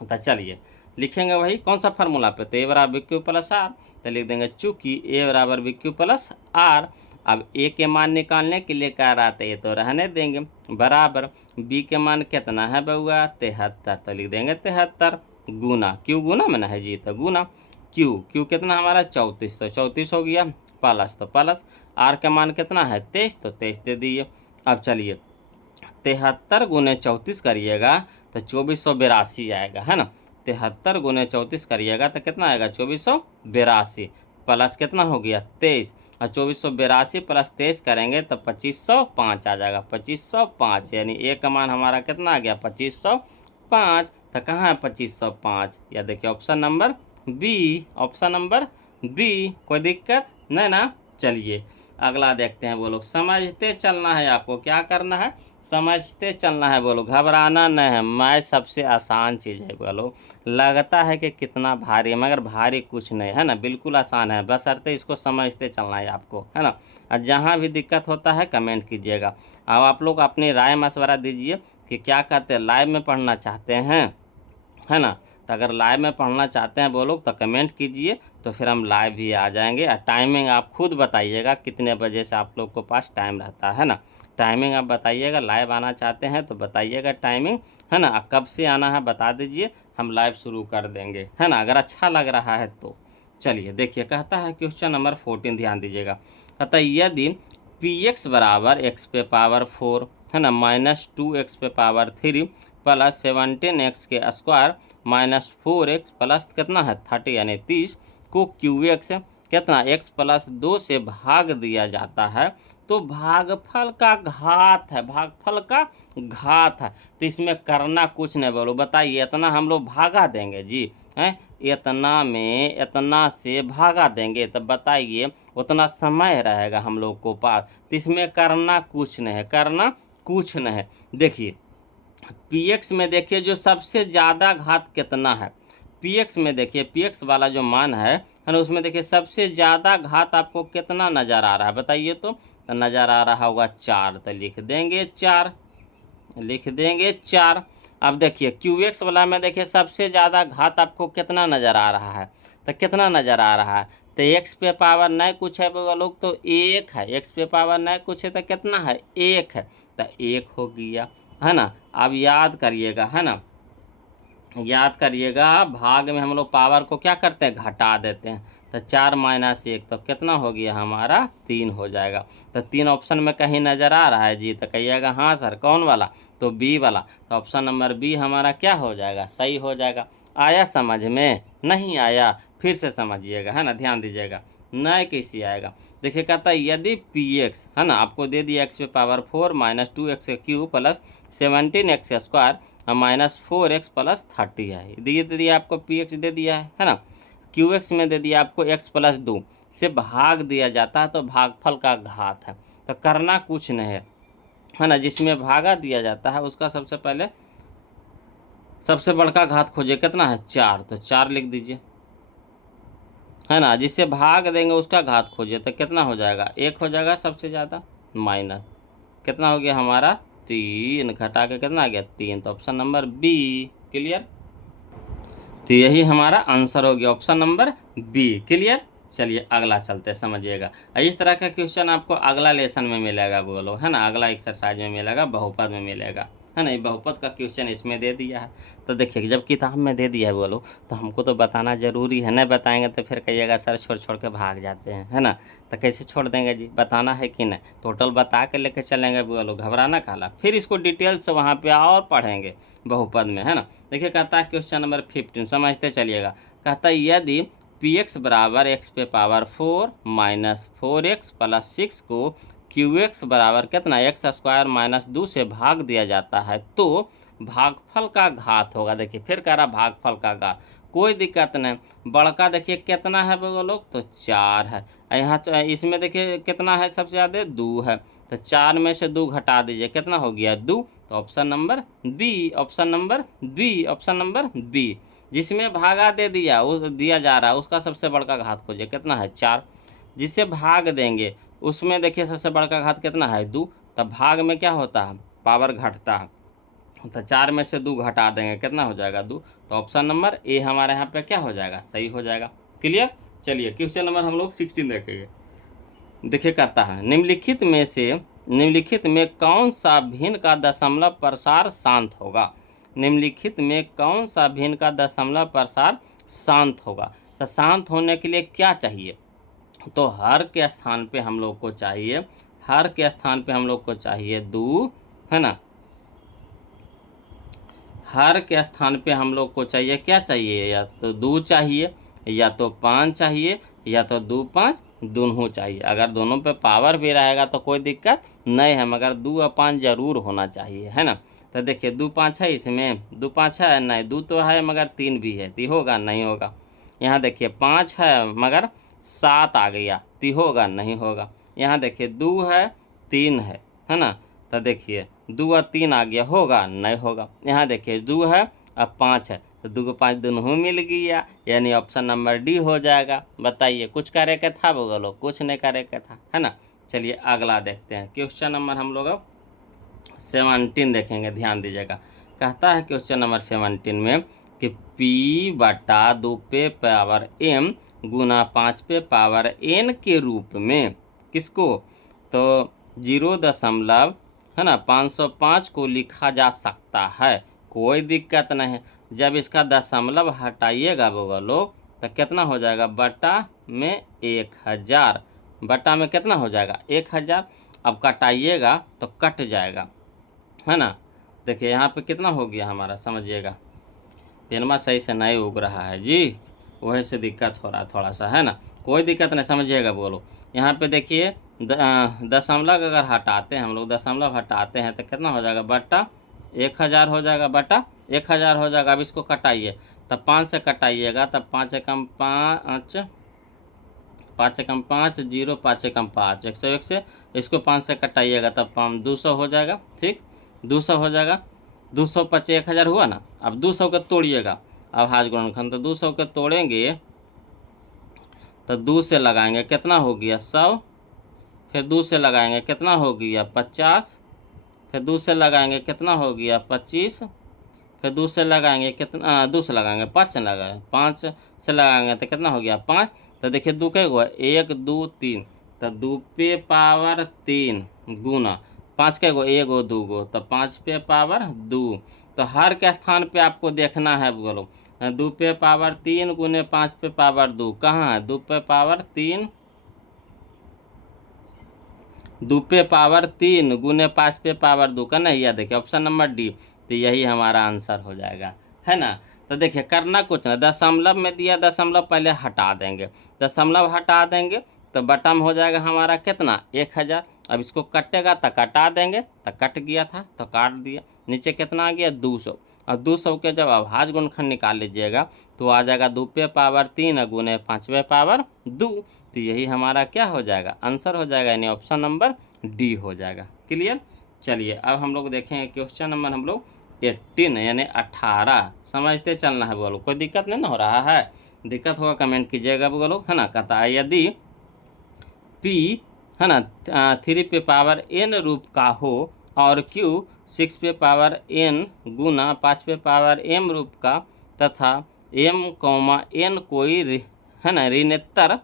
तो चलिए लिखेंगे वही कौन सा फार्मूला पे, तो ए बराबर बी क्यू प्लस आर, तो लिख देंगे चूंकि ए बराबर बी क्यू प्लस आर। अब ए के मान निकालने के लिए कह रहा था, ये तो रहने देंगे, बराबर बी के मान कितना है बउआ 73, तो लिख देंगे 73 गुना, क्यू गुना में ना है जी, तो गुना क्यू कितना हमारा 34, तो 34 हो गया, प्लस तो प्लस आर का मान कितना है 23, तो 23 दे दिए। अब चलिए 73 गुने 34 करिएगा तो 2482 आएगा, है ना। 73 गुने 34 करिएगा तो कितना आएगा 2482, प्लस कितना हो गया 23, और 2482 प्लस 23 करेंगे तो 2505 आ जाएगा, 2505, यानी ए का मान हमारा कितना आ गया 2505। तो कहाँ है 2505, या देखिए option number B, option number B. कोई दिक्कत नहीं ना। चलिए अगला देखते हैं, बोलो समझते चलना है आपको, क्या करना है समझते चलना है, बोलो घबराना नहीं है, मैथ सबसे आसान चीज़ है। बोलो लगता है कि कितना भारी है, मगर भारी कुछ नहीं है ना, बिल्कुल आसान है, बशर्ते इसको समझते चलना है आपको, है ना। और जहाँ भी दिक्कत होता है कमेंट कीजिएगा। अब आप लोग अपनी राय मशवरा दीजिए कि क्या कहते हैं, लाइव में पढ़ना चाहते हैं, है ना। तो अगर लाइव में पढ़ना चाहते हैं वो लोग तो कमेंट कीजिए, तो फिर हम लाइव भी आ जाएंगे। और टाइमिंग आप खुद बताइएगा कितने बजे से आप लोग को पास टाइम रहता है ना, टाइमिंग आप बताइएगा। लाइव आना चाहते हैं तो बताइएगा टाइमिंग, है ना, कब से आना है बता दीजिए, हम लाइव शुरू कर देंगे, है ना, अगर अच्छा लग रहा है तो। चलिए देखिए कहता है क्वेश्चन नंबर 14, ध्यान दीजिएगा। कहता है यदि पी एक्स बराबर एक्स पे पावर 4, है ना, माइनस 2x पे पावर 3 प्लस 17x के स्क्वायर माइनस 4x प्लस कितना है 30 यानी 30 को QX कितना x प्लस 2 से भाग दिया जाता है, तो भागफल का घात है, भागफल का घात है। तो इसमें करना कुछ नहीं, बोलो बताइए, इतना हम लोग भागा देंगे जी, हैं, इतना में इतना से भागा देंगे, तब बताइए उतना समय रहेगा हम लोग को पास। तो इसमें करना कुछ नहीं है, करना कुछ नहीं है। देखिए px में देखिए जो सबसे ज़्यादा घात कितना है, px में देखिए px वाला जो मान है है ना, उसमें देखिए सबसे ज़्यादा घात आपको कितना नज़र आ रहा है बताइए तो नज़र आ रहा होगा 4, तो लिख देंगे 4, लिख देंगे 4। अब देखिए क्यू एक्स वाला में देखिए सबसे ज़्यादा घात आपको कितना नज़र आ रहा है, तो कितना नज़र आ रहा है, तो एक्स पे पावर नहीं कुछ है वो लोग तो 1 है, एक्स पे पावर नहीं कुछ है तो कितना है 1 है, तो 1 हो गया, है ना। अब याद करिएगा, है ना, याद करिएगा भाग में हम लोग पावर को क्या करते हैं घटा देते हैं, तो 4 - 1 तो कितना हो गया हमारा 3 हो जाएगा। तो 3 ऑप्शन में कहीं नज़र आ रहा है जी, तो कहिएगा हाँ सर कौन वाला, तो बी वाला, तो ऑप्शन नंबर बी हमारा क्या हो जाएगा सही हो जाएगा। आया समझ में, नहीं आया फिर से समझिएगा, है ना, ध्यान दीजिएगा, नहीं कैसे आएगा। देखिए कहता है यदि पी एक्स, है ना, आपको दे दिया एक्स पे power 4 - 2x cube plus 17x square -4x plus 30 है, दे दिया आपको पी एक्स दे दिया है ना, क्यू एक्स में दे दिया आपको x प्लस 2 से भाग दिया जाता है तो भागफल का घात है, तो करना कुछ नहीं है ना, जिसमें भागा दिया जाता है उसका सबसे पहले सबसे बड़का घात खोजिए, कितना है 4, तो 4 लिख दीजिए, है ना, जिससे भाग देंगे उसका घात खोजिए, तो कितना हो जाएगा 1 हो जाएगा सबसे ज़्यादा, माइनस कितना हो गया हमारा 3, घटा के कितना आ गया 3, तो ऑप्शन नंबर बी क्लियर। तो यही हमारा आंसर हो गया ऑप्शन नंबर बी क्लियर। चलिए अगला चलते हैं, समझिएगा इस तरह का क्वेश्चन आपको अगला लेसन में मिलेगा बोलो, है ना, अगला एक्सरसाइज में मिलेगा, बहुपद में मिलेगा, है ना, ये बहुपद का क्वेश्चन इसमें दे दिया है। तो देखिए जब किताब में दे दिया है बोलो तो हमको तो बताना ज़रूरी है, नहीं बताएंगे तो फिर कहिएगा सर छोड़ छोड़ के भाग जाते हैं, है ना, तो कैसे छोड़ देंगे जी, बताना है कि नहीं, टोटल बता के लेके चलेंगे बोलो, घबराना काला, फिर इसको डिटेल से वहाँ पे और पढ़ेंगे बहुपद में, है ना। देखिए कहता है क्वेश्चन नंबर 15 समझते चलिएगा, कहता है यदि पी एक्स बराबर एक्स पे पावर 4 -4x प्लस 6 को क्यू एक्स बराबर कितना एक्स स्क्वायर -2 से भाग दिया जाता है तो भागफल का घात होगा। देखिए फिर कह रहा भागफल का घात, कोई दिक्कत नहीं, बड़का देखिए कितना है वो लोग तो 4 है, यहाँ इसमें देखिए कितना है सबसे ज़्यादा 2 है, तो 4 में से 2 घटा दीजिए कितना हो गया 2, तो option number B, option number B, option number B, जिसमें भागा दे दिया उस दिया जा रहा है उसका सबसे बड़का घात खोजिए कितना है 4, जिससे भाग देंगे उसमें देखिए सबसे बड़का घात कितना है 2, तब भाग में क्या होता है पावर घटता है, तो 4 में से 2 घटा देंगे कितना हो जाएगा 2, तो ऑप्शन नंबर ए हमारे यहाँ पे क्या हो जाएगा सही हो जाएगा क्लियर। चलिए क्वेश्चन नंबर हम लोग 16 देखेंगे। देखिए कहता है निम्नलिखित में कौन सा भिन्न का दशमलव प्रसार शांत होगा, निम्नलिखित में कौन सा भिन्न का दशमलव प्रसार शांत होगा। तो शांत होने के लिए क्या चाहिए, तो हर के स्थान पे हम लोग को चाहिए, हर के स्थान पे हम लोग को चाहिए 2, है ना, हर के स्थान पे हम लोग को चाहिए क्या चाहिए, या तो 2 चाहिए या तो 5 चाहिए या तो 2 5 दोनों चाहिए। अगर दोनों पे पावर भी रहेगा तो कोई दिक्कत नहीं है, मगर 2 और 5 जरूर होना चाहिए, है ना। तो देखिए 2 5 है, इसमें 2 5 है नहीं, 2 तो है मगर 3 भी है, ती होगा नहीं होगा। यहाँ देखिए 5 है मगर 7 आ गया, ती होगा नहीं होगा। यहाँ देखिए 2 है 3 है ना, तो देखिए 2 और 3 आ गया, होगा नहीं होगा। यहाँ देखिए 2 है अब 5 है, तो 2 को 5 दोनों मिल गया, यानी ऑप्शन नंबर डी हो जाएगा। बताइए कुछ करे का था बोलो, कुछ नहीं करे का था, है ना। चलिए अगला देखते हैं, क्वेश्चन नंबर हम लोग अब 17 देखेंगे, ध्यान दीजिएगा। कहता है क्वेश्चन नंबर 17 में कि P बटा 2 पे पावर m गुना 5 पे पावर n के रूप में किसको, तो 0 है ना 505 को लिखा जा सकता है। कोई दिक्कत नहीं, जब इसका दशमलव हटाइएगा वो लोग तो कितना हो जाएगा, बटा में 1000, बटा में कितना हो जाएगा 1000। अब कटाइएगा तो कट जाएगा, है ना। देखिए यहाँ पे कितना हो गया हमारा, समझिएगा पेनमा सही से नहीं उग रहा है जी, वही से दिक्कत हो रहा है थोड़ा सा, है ना। कोई दिक्कत नहीं, समझिएगा बोलो। यहाँ पे देखिए दशमलव अगर हटाते हैं हम लोग, दशमलव हटाते हैं तो कितना हो जाएगा, बटा 1000 हो जाएगा, बटा 1000 हो जाएगा। अब इसको कटाइए, तब 5 से कटाइएगा, तब 5 एकम 5, 5 एकम 5, 0 5 एकम 5, 101 से इसको 5 से कटाइएगा तब 200 हो जाएगा, ठीक 200 हो जाएगा। 200 पचे 1000 हुआ ना। अब 200 को तोड़िएगा, अब हाथ गुणनखंड, तो 200 के तोड़ेंगे तो 2 से लगाएंगे कितना हो गया 100, फिर 2 से लगाएंगे कितना हो गया 50, फिर 2 से लगाएंगे कितना हो गया 25, फिर 2 से लगाएंगे कितना 2 से लगाएंगे 5 से लगाए 5 से लगाएंगे तो कितना हो गया 5। तो देखिए 2 कै गो है 1 2 3, तो 2 पे पावर 3 गुना 5 कै गो 1 गो 2 गो, तो 5 पे पावर 2। तो हर के स्थान पे आपको देखना है बोलो 2 पे पावर 3 गुने 5 पे पावर 2 कहाँ है 2 पे पावर 3, 2 पे पावर 3 गुने 5 पे पावर 2 का नहीं, यह देखिए ऑप्शन नंबर डी। तो यही हमारा आंसर हो जाएगा, है ना। तो देखिए करना कुछ ना, दशमलव में दिया दशमलव पहले हटा देंगे, दशमलव हटा देंगे तो बटम हो जाएगा हमारा कितना 1000। अब इसको कटेगा तो कटा देंगे, तो कट गया था तो काट दिया, नीचे कितना आ गया 200। और 200 के जब अभाज्य गुणनखंड निकाल लीजिएगा तो आ जाएगा 2 पे पावर 3 गुने 5 पे पावर 2। तो यही हमारा क्या हो जाएगा आंसर हो जाएगा, यानी ऑप्शन नंबर डी हो जाएगा। क्लियर। चलिए अब हम लोग देखेंगे क्वेश्चन नंबर हम लोग 18 यानी 18। समझते चलना है बोलो, कोई दिक्कत नहीं ना हो रहा है, दिक्कत होगा कमेंट कीजिएगा बोलो, है ना। कहता है यदि P है ना 3 पे पावर n रूप का हो और Q 6 पे पावर n गुना 5 पे पावर m रूप का तथा m n कोई है ना ऋणोत्तर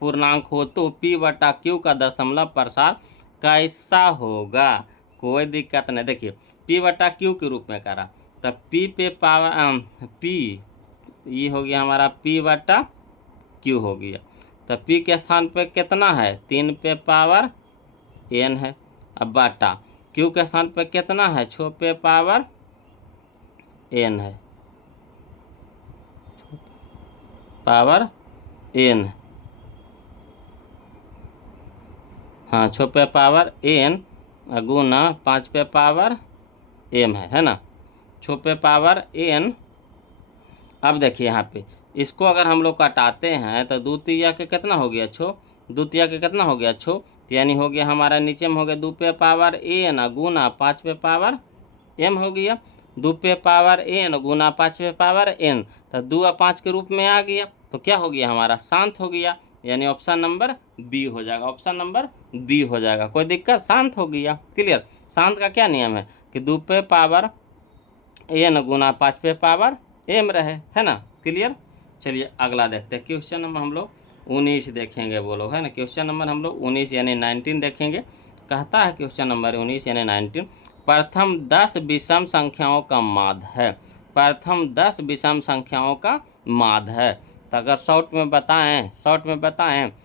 पूर्णांक हो तो P बटा Q का दशमलव प्रसार कैसा होगा। कोई दिक्कत नहीं, देखिए P बटा Q के रूप में करा तब P पे पावर P ये हो गया हमारा P बटा Q हो गया। तो P के स्थान पे कितना है 3 पे पावर n है। अब बाटा Q के स्थान पे कितना है 6 पे पावर n है, पावर n, हाँ 6 पे पावर n गुना 5 पे पावर m है ना 6 पे पावर n। अब देखिए यहाँ पे इसको अगर हम लोग काटाते हैं तो द्वितीय के कितना हो गया 6, द्वितीय के कितना हो गया 6, यानी हो गया हमारा नीचे में हो गया 2 पे पावर n गुना 5 पे पावर m हो गया, 2 पे पावर n गुना 5 पे पावर n, तो 2 और 5 के रूप में आ गया तो क्या हो गया हमारा शांत हो गया, यानी ऑप्शन नंबर बी हो जाएगा, ऑप्शन नंबर बी हो जाएगा। कोई दिक्कत, शांत हो गया। क्लियर। शांत का क्या नियम है कि 2 पे पावर n गुना 5 पे पावर m रहे, है ना। क्लियर। चलिए अगला देखते हैं क्वेश्चन नंबर हम लोग 19 देखेंगे बोलो, है ना। क्वेश्चन नंबर हम लोग 19 यानी 19 देखेंगे। कहता है क्वेश्चन नंबर 19 यानी 19 प्रथम 10 विषम संख्याओं का माध्य है, प्रथम 10 विषम संख्याओं का माध्य है। तो अगर शॉर्ट में बताएं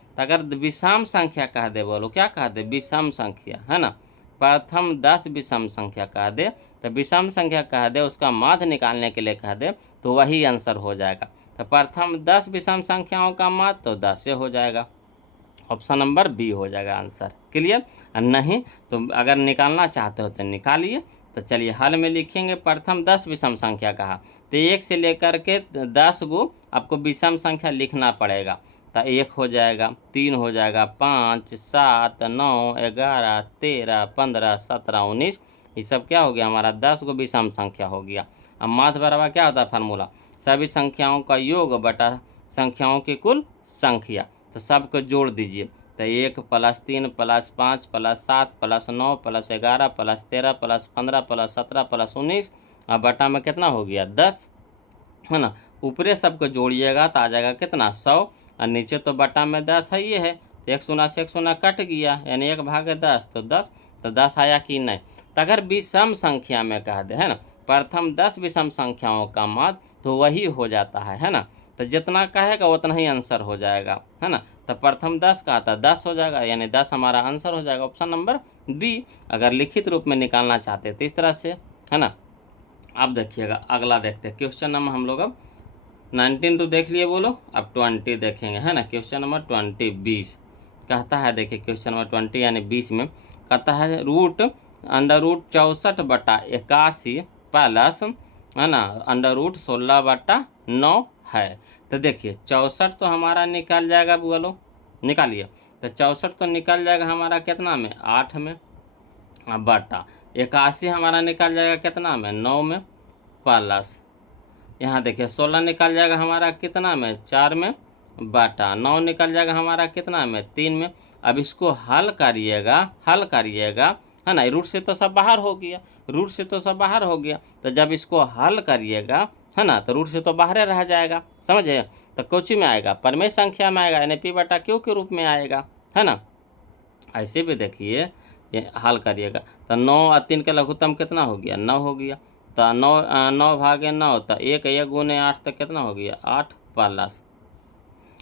तो अगर विषम संख्या कह दे बोलो, क्या कह दे विषम संख्या, है ना। प्रथम 10 विषम संख्या कह दे तो विषम संख्या कह दे उसका माध्य निकालने के लिए कह दे तो वही आंसर हो जाएगा। तो प्रथम 10 विषम संख्याओं का माध्य तो 10 से हो जाएगा, ऑप्शन नंबर बी हो जाएगा आंसर। क्लियर। नहीं तो अगर निकालना चाहते हो तो निकालिए। तो चलिए हल में लिखेंगे प्रथम 10 विषम संख्या कहा तो 1 से लेकर के 10 गो आपको विषम संख्या लिखना पड़ेगा। तो 1 हो जाएगा, 3 हो जाएगा, 5 7 9 11 13 15 17 19, ये सब क्या हो गया हमारा 10 गो विषम संख्या हो गया। अब माध्य बराबर क्या होता है फार्मूला, सभी संख्याओं का योग बटा संख्याओं की कुल संख्या। तो सबको जोड़ दीजिए तो 1 + 3 + 5 + 7 + 9 + 11 + 13 + 15 + 17 + 19 और बटा में कितना हो गया 10, है ना। ऊपरे सबको जोड़िएगा तो आ जाएगा कितना 100 और नीचे तो बटा में 10 है ये है तो 1 शून्य से 1 शून्य कट गया यानी 1/10 तो 10, तो 10 आया कि नहीं। तो अगर विषम संख्या में कह दे, है ना, प्रथम 10 विषम संख्याओं का माध्य तो वही हो जाता है ना। तो जितना कहेगा उतना ही आंसर हो जाएगा, है ना। तो प्रथम 10 का आता 10 हो जाएगा यानी 10 हमारा आंसर हो जाएगा, ऑप्शन नंबर बी। अगर लिखित रूप में निकालना चाहते हैं तो इस तरह से, है ना। अब देखिएगा अगला देखते हैं क्वेश्चन नंबर हम लोग अब 19 तो देख लिए बोलो, अब 20 देखेंगे, है ना। क्वेश्चन नंबर 20 कहता है, देखिए क्वेश्चन नंबर 20 यानी 20 में कहता है √64 बटा 81 प्लस, है ना, √16 बटा 9 है। तो देखिए 64 तो हमारा निकल जाएगा बोलो, निकालिए। तो 64 तो निकल जाएगा हमारा कितना में 8 में, बटा 81 हमारा निकल जाएगा कितना में 9 में, प्लस यहाँ देखिए 16 निकल जाएगा हमारा कितना में 4 में, बटा 9 निकल जाएगा हमारा कितना में, 3 में। अब इसको हल करिएगा, है ना। रूट से तो सब बाहर हो गया, रूट से तो सब बाहर हो गया, तो जब इसको हल करिएगा, है ना, तो रूट से तो बाहर रह जाएगा, समझे। तो कोची में आएगा, परिमेय संख्या में आएगा, यानी पी बटा क्यू के रूप में आएगा, है ना। ऐसे भी देखिए, ये हल करिएगा तो 9 और 3 का लघुत्तम कितना हो गया, 9 हो गया। तो 9 भागे 9, तो 1 गुने 8 तो कितना हो गया, 8 प्लस,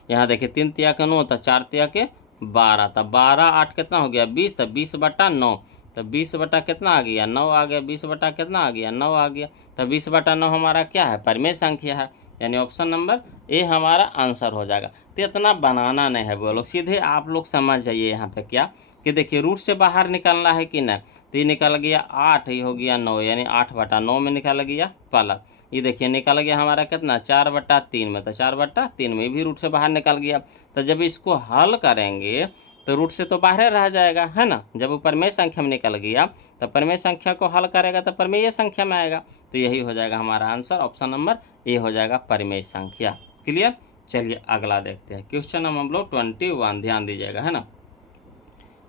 यहाँ देखिए 3 तिया के 9, तो 4 तिया के 12, तो 12 8 कितना हो गया, 20, तो 20 बटा 9, तो 20 बटा कितना आ गया, 9 आ गया, 20 बटा कितना आ गया, 9 आ गया। तो 20 बटा 9 हमारा क्या है, परिमेय संख्या है, यानी ऑप्शन नंबर ए हमारा आंसर हो जाएगा। तो इतना बनाना नहीं है वो लोग, सीधे आप लोग समझ जाइए यहाँ पे क्या कि देखिए रूट से बाहर निकलना है कि नहीं, तो ये निकल गया 8, ये हो गया 9, यानी 8 बटा 9 में निकल गया प्लस, ये देखिए निकल गया हमारा कितना, 4 बटा 3 में, तो 4 बटा 3 में भी रूट से बाहर निकल गया। तो जब इसको हल करेंगे तो रूट से तो बाहर रह जाएगा, है ना। जब वो परिमेय संख्या में निकल गया तो परिमेय संख्या को हल करेगा तो परिमेय संख्या में आएगा, तो यही हो जाएगा हमारा आंसर, ऑप्शन नंबर ए हो जाएगा परिमेय संख्या। क्लियर। चलिए अगला देखते हैं, क्वेश्चन नंबर हम लोग 21, ध्यान दीजिएगा, है ना।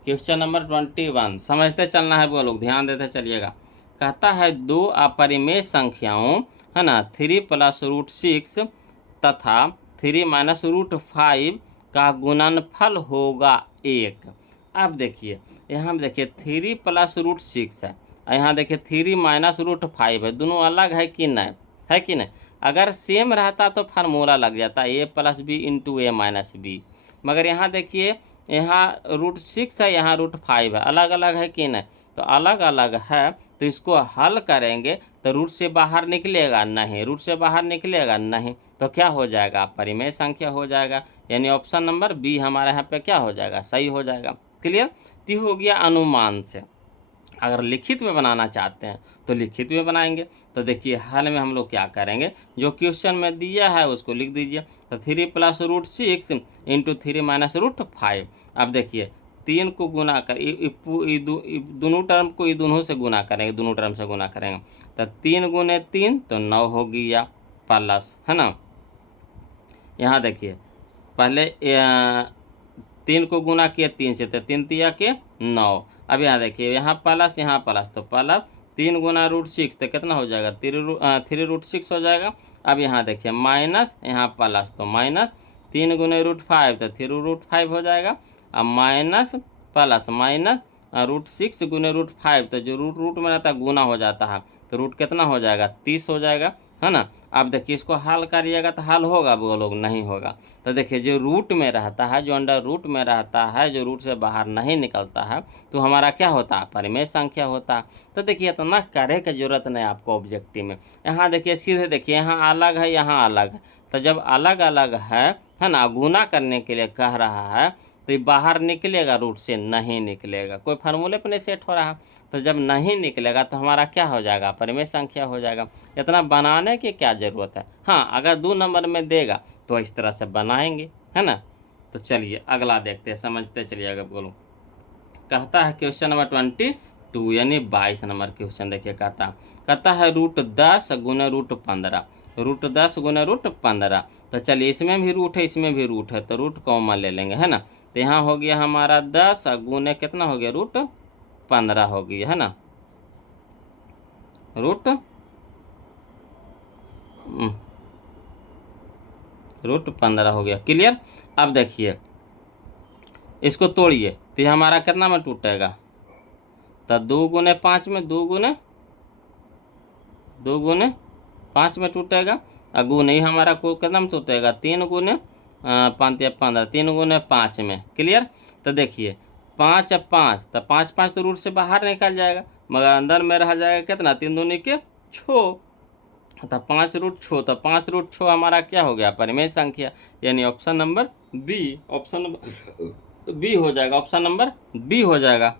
क्वेश्चन नंबर 21 समझते चलना है वो लोग, ध्यान देते चलिएगा। कहता है दो अपरिमेय संख्याओं, है ना, 3 + √6 तथा 3 - √5 का गुणनफल होगा 1। अब देखिए यहाँ देखिए 3 + √6 है, और यहाँ देखिए 3 - √5 है, दोनों अलग है कि नहीं, है कि नहीं। अगर सेम रहता तो फार्मूला लग जाता a + b × a - b, मगर यहाँ देखिए यहाँ √6 है, यहाँ √5 है, अलग अलग है कि नहीं, तो अलग अलग है, तो इसको हल करेंगे तो रूट से बाहर निकलेगा नहीं, रूट से बाहर निकलेगा नहीं, तो क्या हो जाएगा, परिमेय संख्या हो जाएगा, यानी ऑप्शन नंबर बी हमारे यहाँ पे क्या हो जाएगा, सही हो जाएगा। क्लियर। तो हो गया अनुमान से। अगर लिखित में बनाना चाहते हैं तो लिखित में बनाएंगे। तो देखिए हल में हम लोग क्या करेंगे, जो क्वेश्चन में दिया है उसको लिख दीजिए। तो 3 + √6 × 3 - √5। अब देखिए 3 को गुना कर, दोनों टर्म को ये दोनों से गुना करेंगे, दोनों टर्म से गुना करेंगे, तो 3 × 3 तो 9 हो गया प्लस, है ना। यहाँ देखिए पहले 3 को गुना किया 3 से, तो 3 तिया के 9। अब यहाँ देखिए यहाँ प्लस तो प्लस 3 गुना √6 तो कितना हो जाएगा, 3 √6 हो जाएगा। अब यहाँ देखिए माइनस, यहाँ प्लस, तो माइनस 3 गुना √5 तो 3 √5 हो जाएगा। अब माइनस प्लस माइनस √6 गुना √5, तो जो रूट में रहता है गुना हो जाता है, तो रूट कितना हो जाएगा, 30 हो जाएगा, है ना। अब देखिए इसको हल करिएगा तो हल होगा वो लोग, नहीं होगा। तो देखिए जो रूट में रहता है, जो अंडर रूट में रहता है, जो रूट से बाहर नहीं निकलता है, तो हमारा क्या होता है, परिमेय संख्या होता है। तो देखिए इतना करे की जरूरत नहीं आपको ऑब्जेक्टिव में। यहाँ देखिए सीधे देखिए यहाँ अलग है, यहाँ अलग है, तो जब अलग अलग है ना, गुना करने के लिए कह रहा है, तो ये बाहर निकलेगा, रूट से नहीं निकलेगा, कोई फार्मूले पर नहीं सेट हो रहा। तो जब नहीं निकलेगा तो हमारा क्या हो जाएगा, परिमेय संख्या हो जाएगा। इतना बनाने की क्या ज़रूरत है। हाँ अगर 2 नंबर में देगा तो इस तरह से बनाएंगे, है ना। तो चलिए अगला देखते हैं, समझते चलिएगा। बोलो कहता है क्वेश्चन नंबर 22 यानी 22 नंबर क्वेश्चन देखिए, कहता है √10 गुना √15, √10 गुना √15। तो चलिए इसमें भी रूट है, इसमें भी रूट है, तो रूट कॉमन ले लेंगे, है ना। तो यहाँ हो गया हमारा 10 गुने कितना हो गया, √15 हो गया, है ना, √15 हो गया। क्लियर। अब देखिए इसको तोड़िए तो ये हमारा कितना में टूटेगा, तो 2 गुने 5 में, 2 गुने 5 में टूटेगा। गुने ही हमारा को कितना में टूटेगा, 3 गुने 5 या 15, 3 गुने 5 में। क्लियर। तो देखिए 5 अब 5, तो 5 5 तो रूट से बाहर निकल जाएगा, मगर अंदर में रह जाएगा कितना, 3 दूनी के 6, तो 5 √6, तो 5 √6 हमारा क्या हो गया, परिमेय संख्या, यानी option number B, option number B हो जाएगा, ऑप्शन नंबर बी हो जाएगा।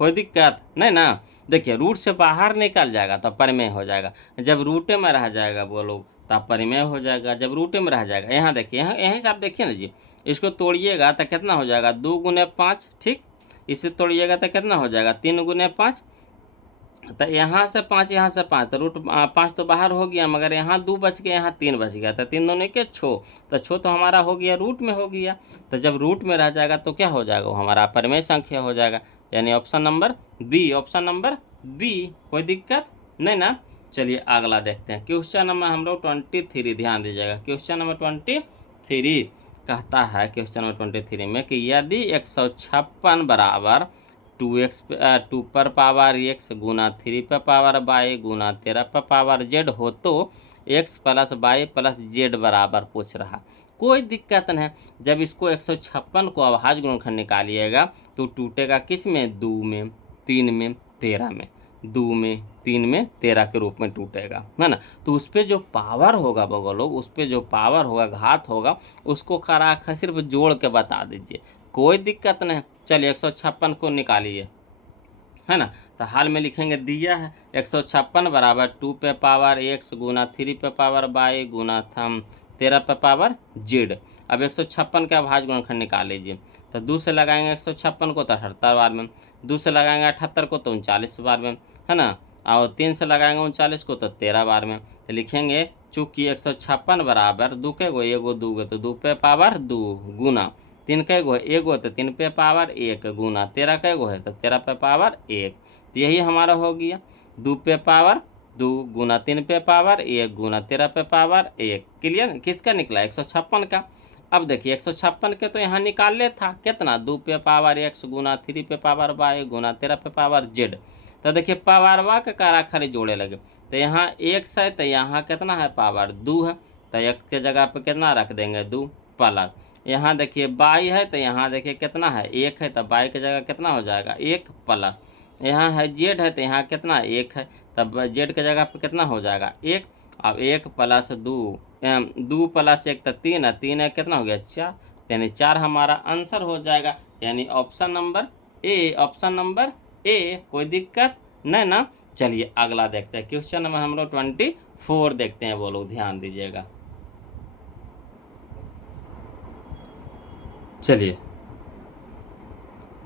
कोई दिक्कत नहीं ना। देखिए रूट से बाहर निकल जाएगा तो परिमेय हो जाएगा, जब रूटे में रह जाएगा वो लोग तो परिमेय हो जाएगा, जब रूटे में रह जाएगा। यहाँ देखिए, यहाँ यहीं से आप देखिए ना जी, इसको तोड़िएगा तो कितना हो जाएगा, 2 गुने 5, ठीक। इसे तोड़िएगा तो कितना हो जाएगा, 3 गुने 5, तो यहाँ से 5 यहाँ से 5 तो रूट 5 तो बाहर हो गया, मगर यहाँ 2 बच गया, यहाँ 3 बच गया, तो 3 दूनी के 6, तो 6 तो हमारा हो गया रूट में हो गया। तो जब रूट में रह जाएगा तो क्या हो जाएगा, वो हमारा परिमेय संख्या हो जाएगा, यानी option number B, option number B. कोई दिक्कत नहीं ना। चलिए अगला देखते हैं, क्वेश्चन नंबर हम लोग 23, ध्यान दीजिएगा। क्वेश्चन नंबर 23 कहता है, क्वेश्चन नंबर 23 में कि यदि 156 बराबर 2x 2 पर पावर x गुना 3 पर पावर y गुना 13 पर पावर z हो तो x plus y plus z बराबर पूछ रहा। कोई दिक्कत नहीं, जब इसको 156 को अभाज्य गुणनखंड निकालिएगा तो टूटेगा किस में, 2 में, 3 में, 13 में, 2 में, 3 में, 13 के रूप में टूटेगा, है ना। तो उस पर जो पावर होगा बगलों, उस पर जो पावर होगा, घात होगा, उसको खरा सिर्फ जोड़ के बता दीजिए, कोई दिक्कत नहीं। चलिए 156 को निकालिए, है ना। तो हाल में लिखेंगे, दिया है 156 बराबर 2 पे पावर x गुना 3 पे पावर y गुना 13 पे पावर z। अब 156 का अभाज्य गुणनखंड निकाल लीजिए। तो 2 से लगाएंगे 156 को तो 78 बार में, 2 से लगाएंगे 78 को तो 39 बार में, है ना। और 3 से लगाएंगे 39 को तो 13 बार में। तो लिखेंगे चूँकि 156 बराबर 2 के गो, एगो 2 गो, तो 2 पे पावर 2 गुना 3 कै गो है, एगो, तो 3 पे पावर 1 गुना 13 कै गो है, तो 13 पे पावर 1। तो यही हमारा हो गया, 2 पे पावर 2 गुना 3 पे पावर 1 गुना 13 पे पावर 1। क्लियर, किसका निकला, 156 का। अब देखिए 156 के तो यहाँ निकाले था कितना, 2 पे पावर x गुना 3 पे पावर y गुना 13 पे पावर z। तो देखिए पावरवा के कारा खाली जोड़े लगे, तो यहाँ x है, तो यहाँ कितना है, पावर 2 है, तो x के जगह पे कितना रख देंगे, 2 प्लस। यहाँ देखिए y है, तो यहाँ देखिए कितना है, 1 है, तो y के जगह कितना हो जाएगा, 1 प्लस। यहाँ है z है, तो यहाँ कितना 1 है, तब z के जगह पे कितना हो जाएगा, 1। अब 1 प्लस 2, 2 प्लस 1 तो 3 है, 3 है, कितना हो गया, 4, यानी 4 हमारा आंसर हो जाएगा, यानी option number A, option number A. कोई दिक्कत नहीं ना। चलिए अगला देखते हैं, क्वेश्चन नंबर हम लोग 24 देखते हैं, वो लोग ध्यान दीजिएगा। चलिए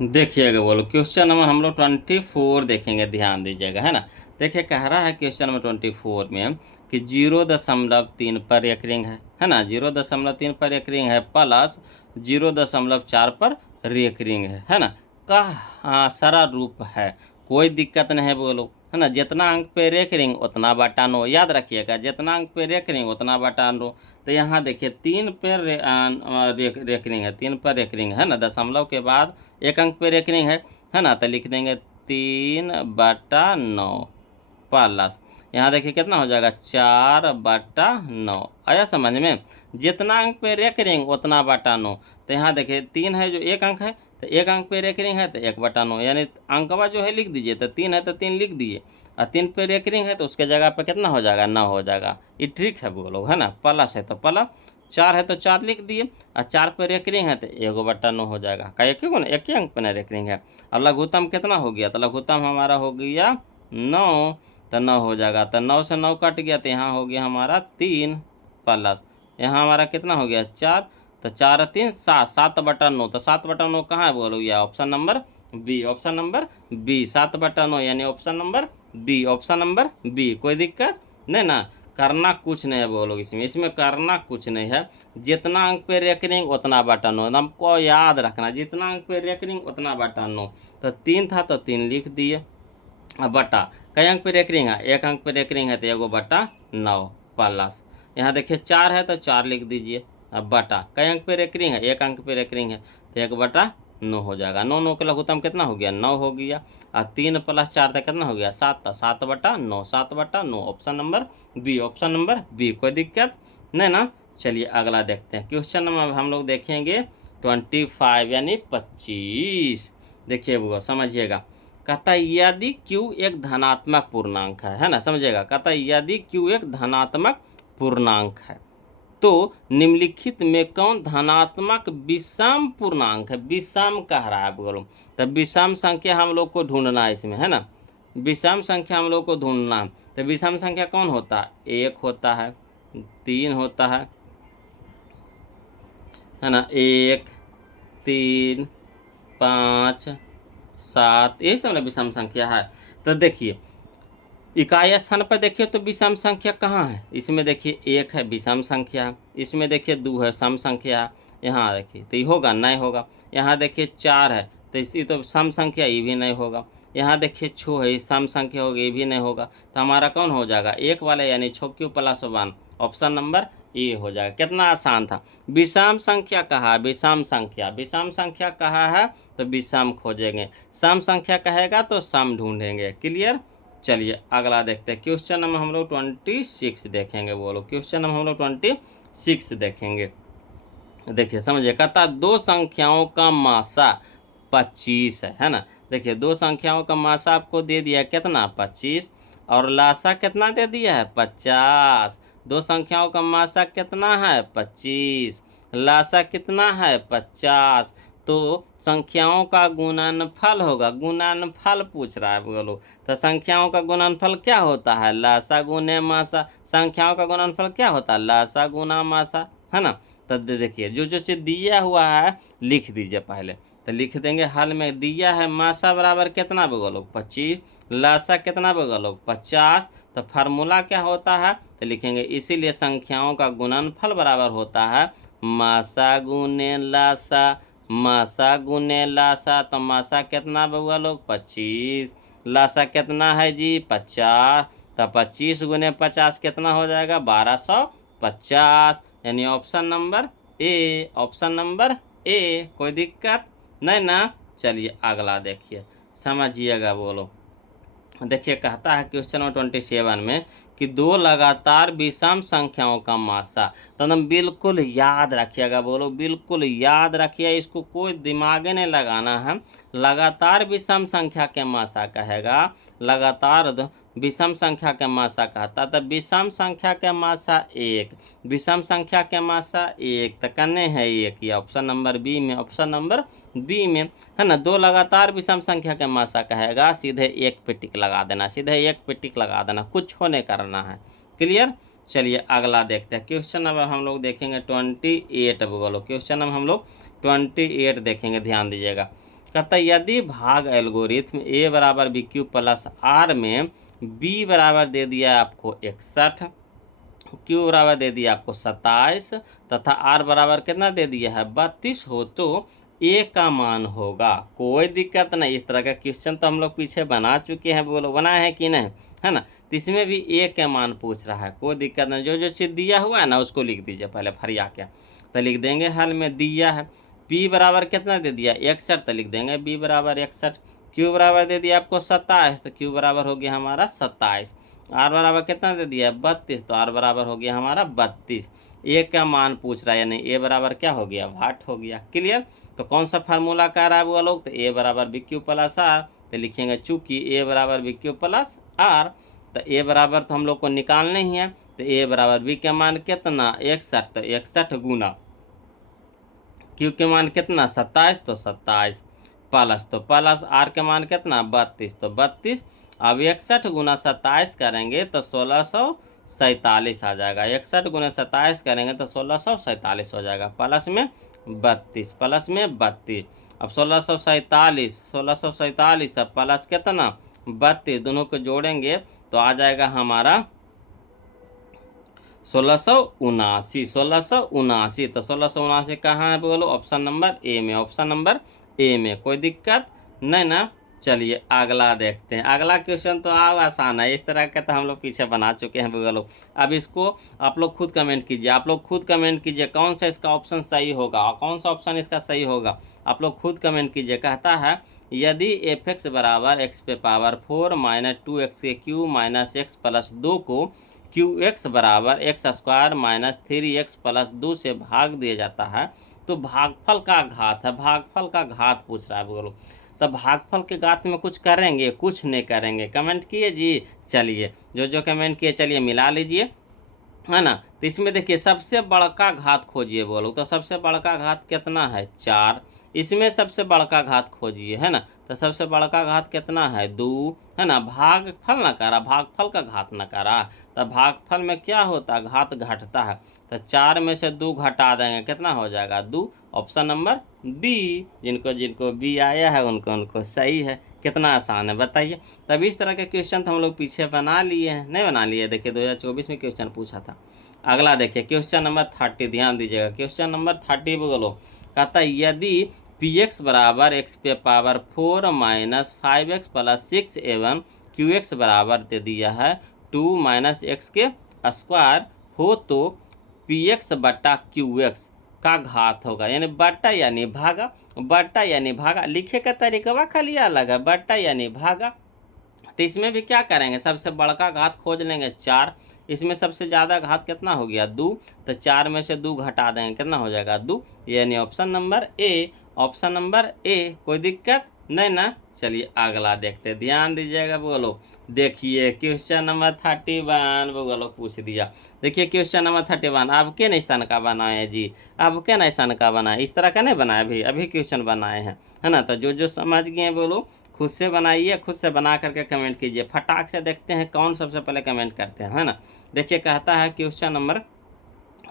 देखिएगा, बोलो क्वेश्चन नंबर हम लोग 24 देखेंगे, ध्यान दीजिएगा, है ना। देखिए कह रहा है क्वेश्चन नंबर 24 में कि 0.3 पर एक रिंग है ना, 0.3 पर एक रिंग है, प्लस 0.4 पर रेक रिंग है ना, का सारा रूप है। कोई दिक्कत नहीं है बोलो, है ना। जितना अंक पे रेक रिंग उतना बटा नो, याद रखिएगा, जितना अंक पे रेक रिंग उतना बटा नो। तो यहाँ देखिए 3 पर रेक रिंग है, 3 पर रेक रिंग है ना, दशमलव के बाद 1 अंक पे रेक रिंग है ना, तो लिख देंगे 3/9 प्लस, यहाँ देखिए कितना हो जाएगा, 4/9। आया समझ में, जितना अंक पे रेक रिंग उतना बटा 9। तो यहाँ देखिए 3 है जो 1 अंक है, तो 1 अंक पे रेक रिंग है तो 1/9, यानी अंकवा जो है लिख दीजिए, तो 3 है तो 3 लिख दिए, और 3 पे रेक रिंग है तो उसके जगह पे कितना हो जाएगा, 9 हो जाएगा। ये ट्रिक है बोलो, है ना। प्लस है तो प्लस, 4 है तो 4 लिख दिए, और 4 पे रेक रिंग है तो 1/9 हो जाएगा, का एक ही एक ही अंक पे ना रेक रिंग है। और लघुत्तम कितना हो गया, तो लघुत्तम हमारा हो गया 9, तो 9 हो जाएगा, तो 9 से 9 कट गया, तो यहाँ हो गया हमारा 3 प्लस, यहाँ हमारा कितना हो गया, 4, तो 4 3 7, 7/9, तो 7/9 कहाँ है बोलो, या option number B, option number B, 7/9, यानी option number B, option number B. कोई दिक्कत नहीं ना, करना कुछ नहीं है बोलो, इसमें करना कुछ नहीं है। जितना अंक पे रेकरिंग उतना बटा 9, हमको याद रखना, जितना अंक पे रेकरिंग उतना बटा 9। तो 3 था तो 3 लिख दिए, बटा कई अंक पे रेकरिंग है, 1 अंक पे रेकरिंग है तो 1/9 प्लस, यहाँ देखिए 4 है तो 4 लिख दीजिए, अब बटा कई अंक पे रेकरिंग है, 1 अंक पे रेकरिंग है तो 1/9 हो जाएगा। 9 9 के लघुत्तम कितना हो गया, 9 हो गया, और 3 प्लस 4 था कितना हो गया, 7, 7/9, 7/9, option number B, option number B. कोई दिक्कत नहीं ना। चलिए अगला देखते हैं, क्वेश्चन नंबर हम लोग देखेंगे 25 यानी 25। देखिए वो समझिएगा, कहता है यदि q एक धनात्मक पूर्णांक है ना, समझिएगा, कहता है यदि q एक धनात्मक पूर्णांक है तो निम्नलिखित में कौन धनात्मक विषम पूर्णांक है, विषम कह रहा है बोलो। तो विषम संख्या हम लोग को ढूंढना है इसमें, है ना, विषम संख्या हम लोग को ढूंढना है। तो विषम संख्या कौन होता है, 1 होता है, 3 होता है ना, 1 3 5 7, यही सब ना विषम संख्या है। तो देखिए इकाई स्थान पर देखिए तो विषम संख्या कहाँ है, इसमें देखिए 1 है विषम संख्या, इसमें देखिए 2 है सम संख्या, यहाँ देखिए तो ये होगा नहीं होगा। यहाँ देखिए 4 है तो इसी तो सम संख्या, ये भी नहीं होगा। यहाँ देखिए 6 है, ये सम संख्या होगी, ये भी नहीं होगा। तो हमारा कौन हो जाएगा, एक वाला यानी 6 + 1, ऑप्शन नंबर ए हो जाएगा। कितना आसान था। विषम संख्या कहा, विषम संख्या, विषम संख्या कहा है तो विषम खोजेंगे, सम संख्या कहेगा तो सम ढूंढेंगे। क्लियर। चलिए अगला देखते हैं। क्वेश्चन नंबर हम लोग 26 देखेंगे। बोलो क्वेश्चन नंबर हम लोग 26 देखेंगे। देखिए समझिए, कहता दो संख्याओं का मासा 25 है ना। देखिए दो संख्याओं का मासा आपको दे दिया कितना 25, और लासा कितना दे दिया है 50। दो संख्याओं का मासा कितना है 25, लासा कितना है 50। तो संख्याओं का गुणनफल होगा, गुणनफल पूछ रहा है। बोलो तो संख्याओं का गुणनफल क्या होता है, लासा गुने मासा। संख्याओं का गुणनफल क्या होता है, लासा गुना मासा, है ना। तो देखिए जो जो चीज़ दिया हुआ है लिख दीजिए पहले। तो लिख देंगे हल में, दिया है मासा बराबर कितना बोलो 25, लासा कितना बोलो 50। तो फार्मूला क्या होता है, तो लिखेंगे इसीलिए संख्याओं का गुणनफल बराबर होता है मासा गुने लासा, मासा गुने लासा। तो मासा कितना बउआ लोग 25, लासा कितना है जी 50। तो 25 गुने 50 कितना हो जाएगा 1250, यानी option number A, option number A. कोई दिक्कत नहीं ना। चलिए अगला देखिए, समझिएगा। बोलो देखिए कहता है क्वेश्चन नंबर 27 में कि दो लगातार विषम संख्याओं का मासा। तो एकदम बिल्कुल याद रखिएगा। बोलो बिल्कुल याद रखिए, इसको कोई दिमाग नहीं लगाना है। लगातार विषम संख्या के मासा कहेगा, लगातार विषम संख्या के मासा कहता। तो विषम संख्या के मासा 1, विषम संख्या के मासा 1, तो कन्ने है 1, ये ऑप्शन नंबर बी में, ऑप्शन नंबर बी में, है ना। दो लगातार विषम संख्या के मासा कहेगा, सीधे 1 पे टिक लगा देना, सीधे 1 पे टिक लगा देना, कुछ होने करना है। क्लियर। चलिए अगला देखते हैं। क्वेश्चन नंबर हम लोग देखेंगे 28। बोलो क्वेश्चन नंबर हम लोग 28 देखेंगे, ध्यान दीजिएगा। कहता यदि भाग एल्गोरिथम ए बराबर बी क्यू प्लस आर में बी बराबर दे दिया आपको 61, क्यू बराबर दे दिया आपको 27, तथा आर बराबर कितना दे दिया है 32 हो, तो ए का मान होगा। कोई दिक्कत नहीं, इस तरह का क्वेश्चन तो हम लोग पीछे बना चुके हैं। बोलो बनाए हैं कि नहीं, है ना। तो इसमें भी ए का मान पूछ रहा है, कोई दिक्कत नहीं। जो जो चीज़ दिया हुआ है ना उसको लिख दीजिए पहले फरिया के। तो लिख देंगे हल में दिया है बी बराबर कितना दे दिया 61, तो लिख देंगे बी बराबर 61। क्यू बराबर दे दिया आपको 27, तो क्यू बराबर हो गया हमारा 27। आर बराबर कितना दे दिया 32, तो आर बराबर हो गया हमारा 32। ए का मान पूछ रहा है, यानी ए बराबर क्या हो गया वाट हो गया। क्लियर। तो कौन सा फार्मूला कह रहा है वो लोग, तो ए बराबर बी क्यू प्लस आर। तो लिखेंगे चूंकि ए बराबर बी क्यू प्लस आर, तो ए बराबर तो हम लोग को निकालना ही है। तो ए बराबर बी का मान कितना 61, तो 61 गुना क्यू के मान कितना 27, तो 27 प्लस, तो प्लस आर के मान कितना 32, तो 32। अब 61 गुना 27 करेंगे तो 1647 आ जाएगा। 61 गुना 27 करेंगे तो 1647 हो जाएगा। प्लस में 32, प्लस में 32। अब 1647 अब प्लस कितना 32, दोनों को जोड़ेंगे तो आ जाएगा हमारा 1679, 1679। तो 1679 कहाँ है बोलो, ऑप्शन नंबर ए में, ऑप्शन नंबर ए में। कोई दिक्कत नहीं ना। चलिए अगला देखते हैं। अगला क्वेश्चन तो आसान है, इस तरह का तो हम लोग पीछे बना चुके हैं बोलो। अब इसको आप लोग खुद कमेंट कीजिए, आप लोग खुद कमेंट कीजिए कौन सा इसका ऑप्शन सही होगा और कौन सा ऑप्शन इसका सही होगा। आप लोग खुद कमेंट कीजिए। कहता है यदि f(x) बराबर x पे पावर 4 माइनस 2x के क्यू माइनस x प्लस 2 को QX बराबर x² माइनस 3x प्लस 2 से भाग दिया जाता है, तो भागफल का घात है, भागफल का घात पूछ रहा है बोलो। तो भागफल के घात में कुछ करेंगे, कुछ नहीं करेंगे। कमेंट किए जी। चलिए जो जो कमेंट किए चलिए मिला लीजिए, है ना। तो इसमें देखिए सबसे बड़का घात खोजिए बोलो। तो सबसे बड़का घात कितना है 4, इसमें सबसे बड़का घात खोजिए, है ना। तो सबसे बड़का घात कितना है 2, है ना। भागफल ना करा, भागफल का घात ना करा। तो भागफल में क्या होता है घात घटता है। तो 4 में से 2 घटा देंगे, कितना हो जाएगा 2, ऑप्शन नंबर बी। जिनको जिनको बी आया है उनको उनको सही है। कितना आसान है बताइए। तब इस तरह के क्वेश्चन तो हम लोग पीछे बना लिए हैं, नहीं बना लिए? देखिए 2024 में क्वेश्चन पूछा था। अगला देखिए क्वेश्चन नंबर 30, ध्यान दीजिएगा। क्वेश्चन नंबर 30 बोलो, कहता है यदि पी एक्स बराबर एक्स पे पावर 4 माइनस 5x प्लस 6 एवं क्यू एक्स बराबर दे दिया है 2 माइनस एक्स के स्क्वायर हो तो पी एक्स बट्टा क्यू एक्स का घात होगा, यानी बट्टा यानी भागा, बट्टा यानी भागा। लिखे का तरीका खाली अलग है, बट्टा यानी भागा। तो इसमें भी क्या करेंगे, सबसे बड़का घात खोज लेंगे 4, इसमें सबसे ज़्यादा घात कितना हो गया 2, तो 4 में से 2 घटा देंगे, कितना हो जाएगा 2, यानी option number A, option number A. कोई दिक्कत नहीं ना? चलिए अगला देखते, ध्यान दीजिएगा। बोलो देखिए क्वेश्चन नंबर 31 बोलो पूछ दिया। देखिए क्वेश्चन नंबर 31 आपके निशान का बनाए जी, आपके निशान का बनाए, इस तरह का नहीं बनाए, अभी क्वेश्चन बनाए हैं, है ना? तो जो समझ गए बोलो खुद से बनाइए, खुद से बना करके कमेंट कीजिए। फटाक से देखते हैं कौन सबसे पहले कमेंट करते हैं, है ना? देखिए कहता है क्वेश्चन नंबर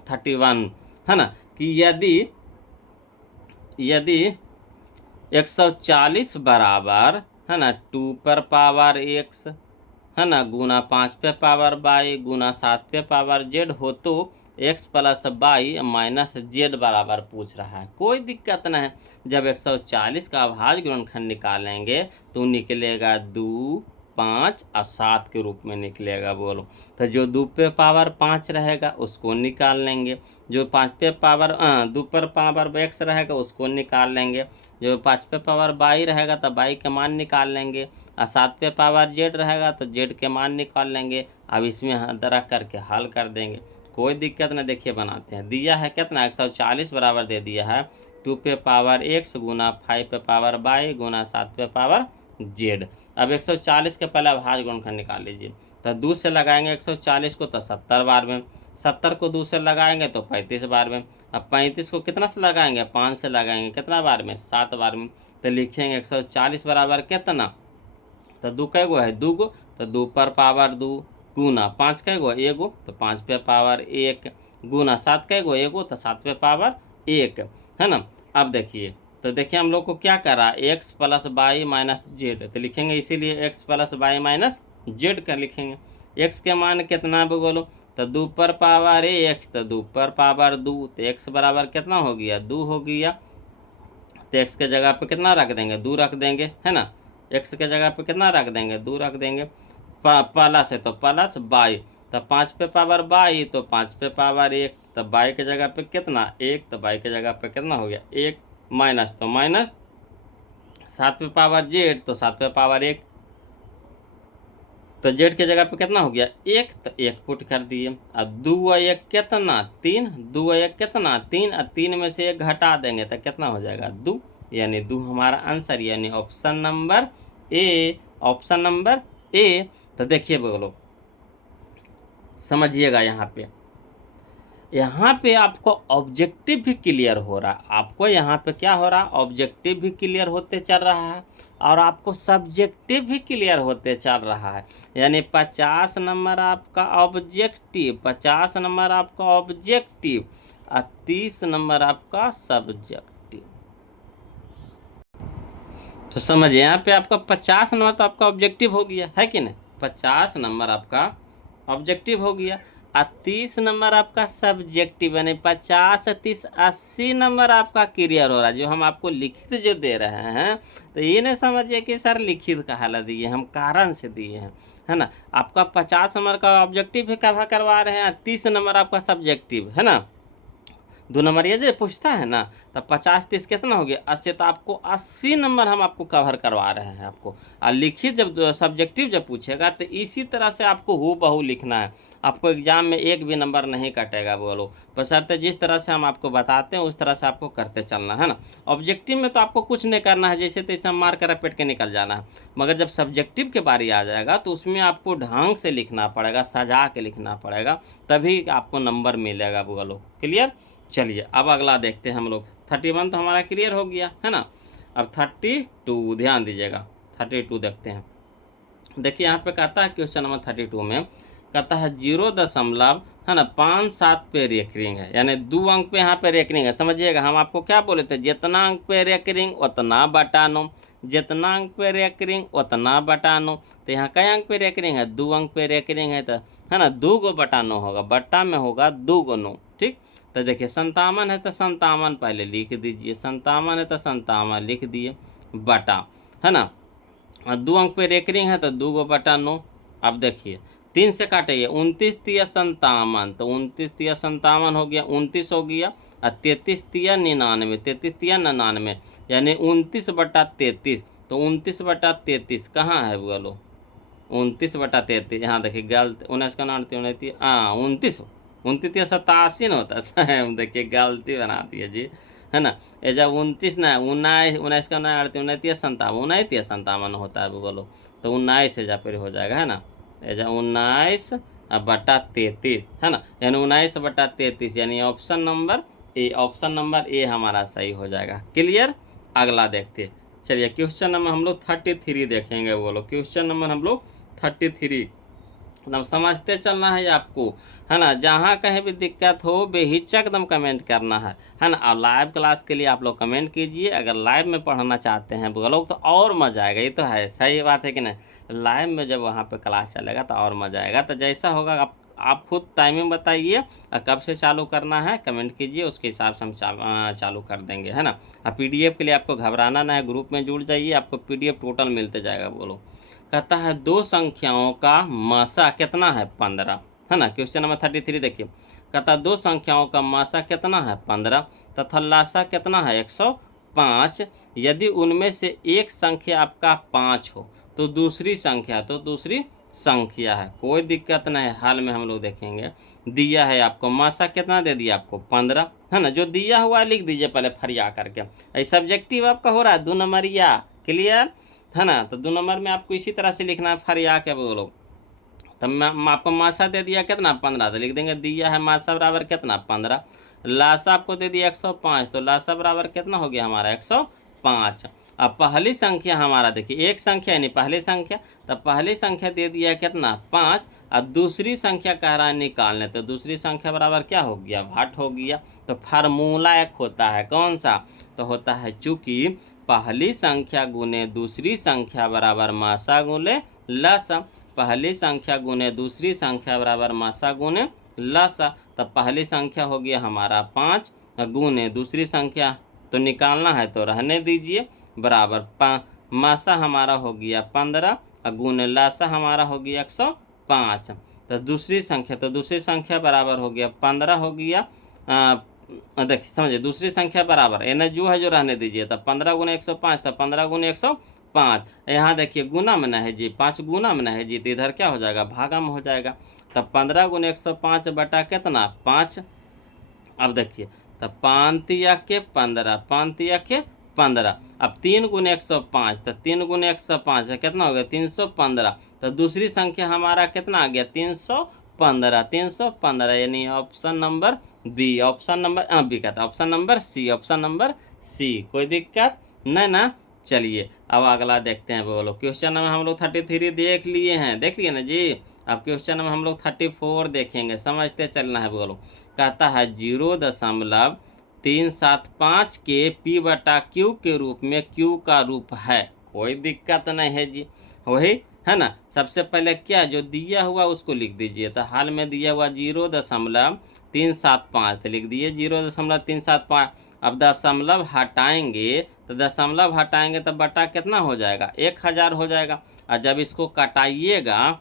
31, है ना, कि यदि 140 बराबर, है ना, 2 पर पावर x, है ना, गुना 5 पे पावर y गुना 7 पे पावर z हो तो x plus Y minus Z बराबर पूछ रहा है। कोई दिक्कत नहीं है, जब 140 का अभाज्य गुणनखंड निकालेंगे तो निकलेगा 2, 5 और 7 के रूप में निकलेगा। बोलो तो जो 2 पे पावर 5 रहेगा उसको निकाल लेंगे, जो 5 पे पावर 2 पर पावर x रहेगा उसको निकाल लेंगे, जो 5 पे पावर y रहेगा तो y के मान निकाल लेंगे, और 7 पे पावर z रहेगा तो z के मान निकाल लेंगे। अब इसमें रख करके हल कर देंगे, कोई दिक्कत नहीं। देखिए बनाते हैं, दिया है कितना 140 बराबर दे दिया है 2 पे पावर x गुना 5 पे पावर y गुना 7 पे पावर z। अब 140 के पहले अभाज्य गुणनखंड निकाल लीजिए, तो 2 से लगाएंगे 140 को तो 70 बार में, 70 को 2 से लगाएंगे तो 35 बार में, अब 35 को कितना से लगाएंगे 5 से लगाएंगे, कितना बार में 7 बार में। तो लिखेंगे 140 बराबर कितना, तो 2 कै गो है 2 गो, तो 2 पर पावर 2 गुना 5 कै गो 1 गो, तो 5 पे पावर 1 गुना 7 कै गो 1 गो, तो 7 पे पावर 1, है ना। अब देखिए, तो देखिए हम लोग को क्या करा x plus Y minus Z, तो लिखेंगे इसीलिए x plus Y minus Z का लिखेंगे। x के मान कितना बोलो, तो 2 पर पावर x, तो 2 पर पावर 2, तो x बराबर कितना हो गया 2 हो गया, तो x के जगह पे कितना रख देंगे 2 रख देंगे, है ना। x के जगह पे कितना रख देंगे 2 रख देंगे, प्लस है तो प्लस बाई, तो 5 पे पावर बाई तो 5 पे पावर 1, तो बाई के जगह पे कितना 1, तो बाई के जगह पे कितना हो गया 1, माइनस तो माइनस, 7 पे पावर जेड तो 7 पे पावर 1, तो जेड के जगह पे कितना हो गया 1, तो 1 पुट कर दिए। अब 2 और 1 कितना 3, 2 और 1 कितना 3, और 3 में से 1 घटा देंगे तो कितना हो जाएगा 2, यानी 2 हमारा आंसर, यानी option number A, option number A. तो देखिए बोलो समझिएगा, यहाँ पे आपको ऑब्जेक्टिव भी क्लियर हो रहा है, आपको यहाँ पे क्या हो रहा है ऑब्जेक्टिव भी क्लियर होते चल रहा है, और आपको सब्जेक्टिव भी क्लियर होते चल रहा है। यानी 50 नंबर आपका ऑब्जेक्टिव, 50 नंबर आपका ऑब्जेक्टिव और 30 नंबर आपका सब्जेक्टिव। तो समझिए यहाँ पे आपका 50 नंबर तो आपका ऑब्जेक्टिव हो गया है कि नहीं, 50 नंबर आपका ऑब्जेक्टिव हो गया, और 30 नंबर आपका सब्जेक्टिव, यानी 50 30 80 नंबर आपका क्लियर हो रहा है। जो हम आपको लिखित जो दे रहे हैं, तो ये नहीं समझिए कि सर लिखित का हाल दिए, हम कारण से दिए हैं, है ना। आपका 50 नंबर का ऑब्जेक्टिव भी कवर करवा रहे हैं, 30 नंबर आपका सब्जेक्टिव, है ना। 2 नंबर ये जो पूछता है ना, तब 50 30 कितना हो गया 80, तो आपको 80 नंबर हम आपको कवर करवा रहे हैं आपको। और लिखित जब सब्जेक्टिव जब पूछेगा तो इसी तरह से आपको हूबहू लिखना है, आपको एग्जाम में एक भी नंबर नहीं कटेगा। बोलो बशर्ते जिस तरह से हम आपको बताते हैं उस तरह से आपको करते चलना है ना। ऑब्जेक्टिव में तो आपको कुछ नहीं करना है, जैसे तैसे मार कर रपेट के निकल जाना है, मगर जब सब्जेक्टिव के बारी आ जाएगा तो उसमें आपको ढंग से लिखना पड़ेगा, सजा के लिखना पड़ेगा, तभी आपको नंबर मिलेगा। बोलो क्लियर। चलिए अब अगला देखते हैं हम लोग। 31 तो हमारा क्लियर हो गया है ना। अब 32 ध्यान दीजिएगा, 32 देखते हैं। देखिए यहाँ पे कहता है क्वेश्चन नंबर 32 में कहता है 0 है ना 5 7 पे रेकरिंग है, यानी 2 अंक पे यहाँ पे रेकरिंग है। समझिएगा हम आपको क्या बोले थे, जितना अंक पे रेकरिंग उतना बटा नो, जितना अंक पे रेकरिंग उतना बटा 9। तो यहाँ कई अंक पे रेकरिंग है, 2 अंक पे रेकरिंग है, तो है ना 2 गो बटा 9 होगा, बट्टा में होगा 2 गो 9। ठीक, तो देखिए 57 है तो 57 पहले लिख दीजिए, 57 है तो 57 लिख दिए, बटा, है ना 2 अंक पे रेकरिंग है तो 2 गो बटा 9। अब देखिए 3 से काटिए, 29 तिया 57, तो 29 तिया 57 हो गया, 29 हो गया, और 33 तिया 99, 33 तिया 99, यानी 29 बटा 33। तो 29 बटा 33 कहाँ है बोलो, 29 बटा 33, यहाँ देखिए गलत, 19 का 29, हाँ 29, 29 या 87 न होता है, देखिए गलती बना दिया जी, है ना। ये जब 29 ना 19, 19 का 29, 59 या 57 होता है बोलो, तो 19 से जा फिर हो जाएगा, है ना। ये जब 19 बटा 33, है ना, यानी 19 बटा 33, यानी option number A, option number A हमारा सही हो जाएगा। क्लियर, अगला देखते हैं। चलिए क्वेश्चन नंबर हम लोग 33 देखेंगे बोलो, क्वेश्चन नंबर हम लोग 33, एकदम समझते चलना है आपको, है ना। जहाँ कहीं भी दिक्कत हो बेहिचक एकदम कमेंट करना है ना। और लाइव क्लास के लिए आप लोग कमेंट कीजिए, अगर लाइव में पढ़ना चाहते हैं लोग तो और मज़ा आएगा, ये तो है, सही बात है कि नहीं। लाइव में जब वहाँ पे क्लास चलेगा तो और मज़ा आएगा। तो जैसा होगा आप खुद टाइमिंग बताइए और कब से चालू करना है कमेंट कीजिए, उसके हिसाब से हम चालू कर देंगे, है ना। और PDF के लिए आपको घबराना ना है, ग्रुप में जुड़ जाइए, आपको PDF टोटल मिलते जाएगा बोलो। कहता है 2 संख्याओं का मासा कितना है 15, है ना। क्वेश्चन नंबर 33 देखिए, कहता है 2 संख्याओं का मासा कितना है 15 तथा लासा कितना है 105। यदि उनमें से एक संख्या आपका 5 हो तो दूसरी संख्या है, कोई दिक्कत नहीं है, हाल में हम लोग देखेंगे। दिया है आपको मासा कितना दे दिया आपको 15, है ना। जो दिया हुआ लिख दीजिए पहले फरिया करके, ऐसा सब्जेक्टिव आपका हो रहा है 2 नंबरिया। क्लियर, है ना। तो 2 नंबर में आपको इसी तरह से लिखना है फरिया के बोलो। तब मैं आपको मासा दे दिया कितना 15, तो लिख देंगे दिया है मासा बराबर कितना 15। लासा आपको दे दिया 105, तो लासा बराबर कितना हो गया हमारा 105। अब पहली संख्या हमारा देखिए, एक संख्या यानी पहली संख्या, तो पहली संख्या दे दिया कितना 5, अब दूसरी संख्या कह रहा है निकालने, तो दूसरी संख्या बराबर क्या हो गया भाट हो गया। तो फार्मूला एक होता है कौन सा, तो होता है चूंकि पहली संख्या गुने दूसरी संख्या बराबर मासा गुने लसा, पहली संख्या गुने दूसरी संख्या बराबर मासा गुने लसा। तब पहली संख्या हो गया हमारा 5 गुने दूसरी संख्या तो निकालना है तो रहने दीजिए, बराबर मासा हमारा हो गया 15 और गुने लासा हमारा हो गया 105। तो दूसरी संख्या बराबर हो गया 15 हो गया, देखिए समझिए दूसरी संख्या बराबर एन जो है जो रहने दीजिए, तब 15 गुने 105, तब 15 गुने 105। यहाँ देखिए गुना में ना है जी, 5 गुना में ना है जी, तो इधर क्या हो जाएगा भागा में हो जाएगा। तब 15 गुने 105 बटा कितना 5। अब देखिए तब 5 तिया के 15, 5 तिया के 15। अब 3 गुने 105, तो 3 गुने 105 कितना हो गया 315। तो दूसरी संख्या हमारा कितना आ गया 315, 315, यानी option number B, option number B कहता है, option number C, option number C, कोई दिक्कत नहीं ना। चलिए अब अगला देखते हैं बोलो। क्वेश्चन नंबर हम लोग 33 देख लिए हैं, देख लिए ना जी। अब क्वेश्चन नंबर हम लोग 34 देखेंगे, समझते चलना है बोलो। कहता है 0.375 के P बटा Q के रूप में Q का रूप है, कोई दिक्कत नहीं है जी, वही है ना। सबसे पहले क्या जो दिया हुआ उसको लिख दीजिए, तो हाल में दिया हुआ 0.375 तो लिख दिए 0.375। अब दशमलव हटाएंगे तो तो बटा कितना हो जाएगा 1000 हो जाएगा। और जब इसको कटाइएगा,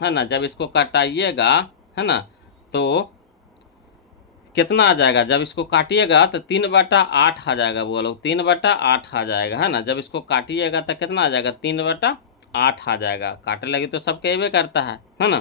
है ना, जब इसको काटिएगा, है ना, तो कितना आ जाएगा, जब इसको काटिएगा तो 3/8 आ जाएगा बोलो, 3/8 आ जाएगा, है ना। जब इसको काटिएगा तो कितना आ जाएगा 3/8 आ जाएगा, काटे लगी तो सब कहवे करता है ना।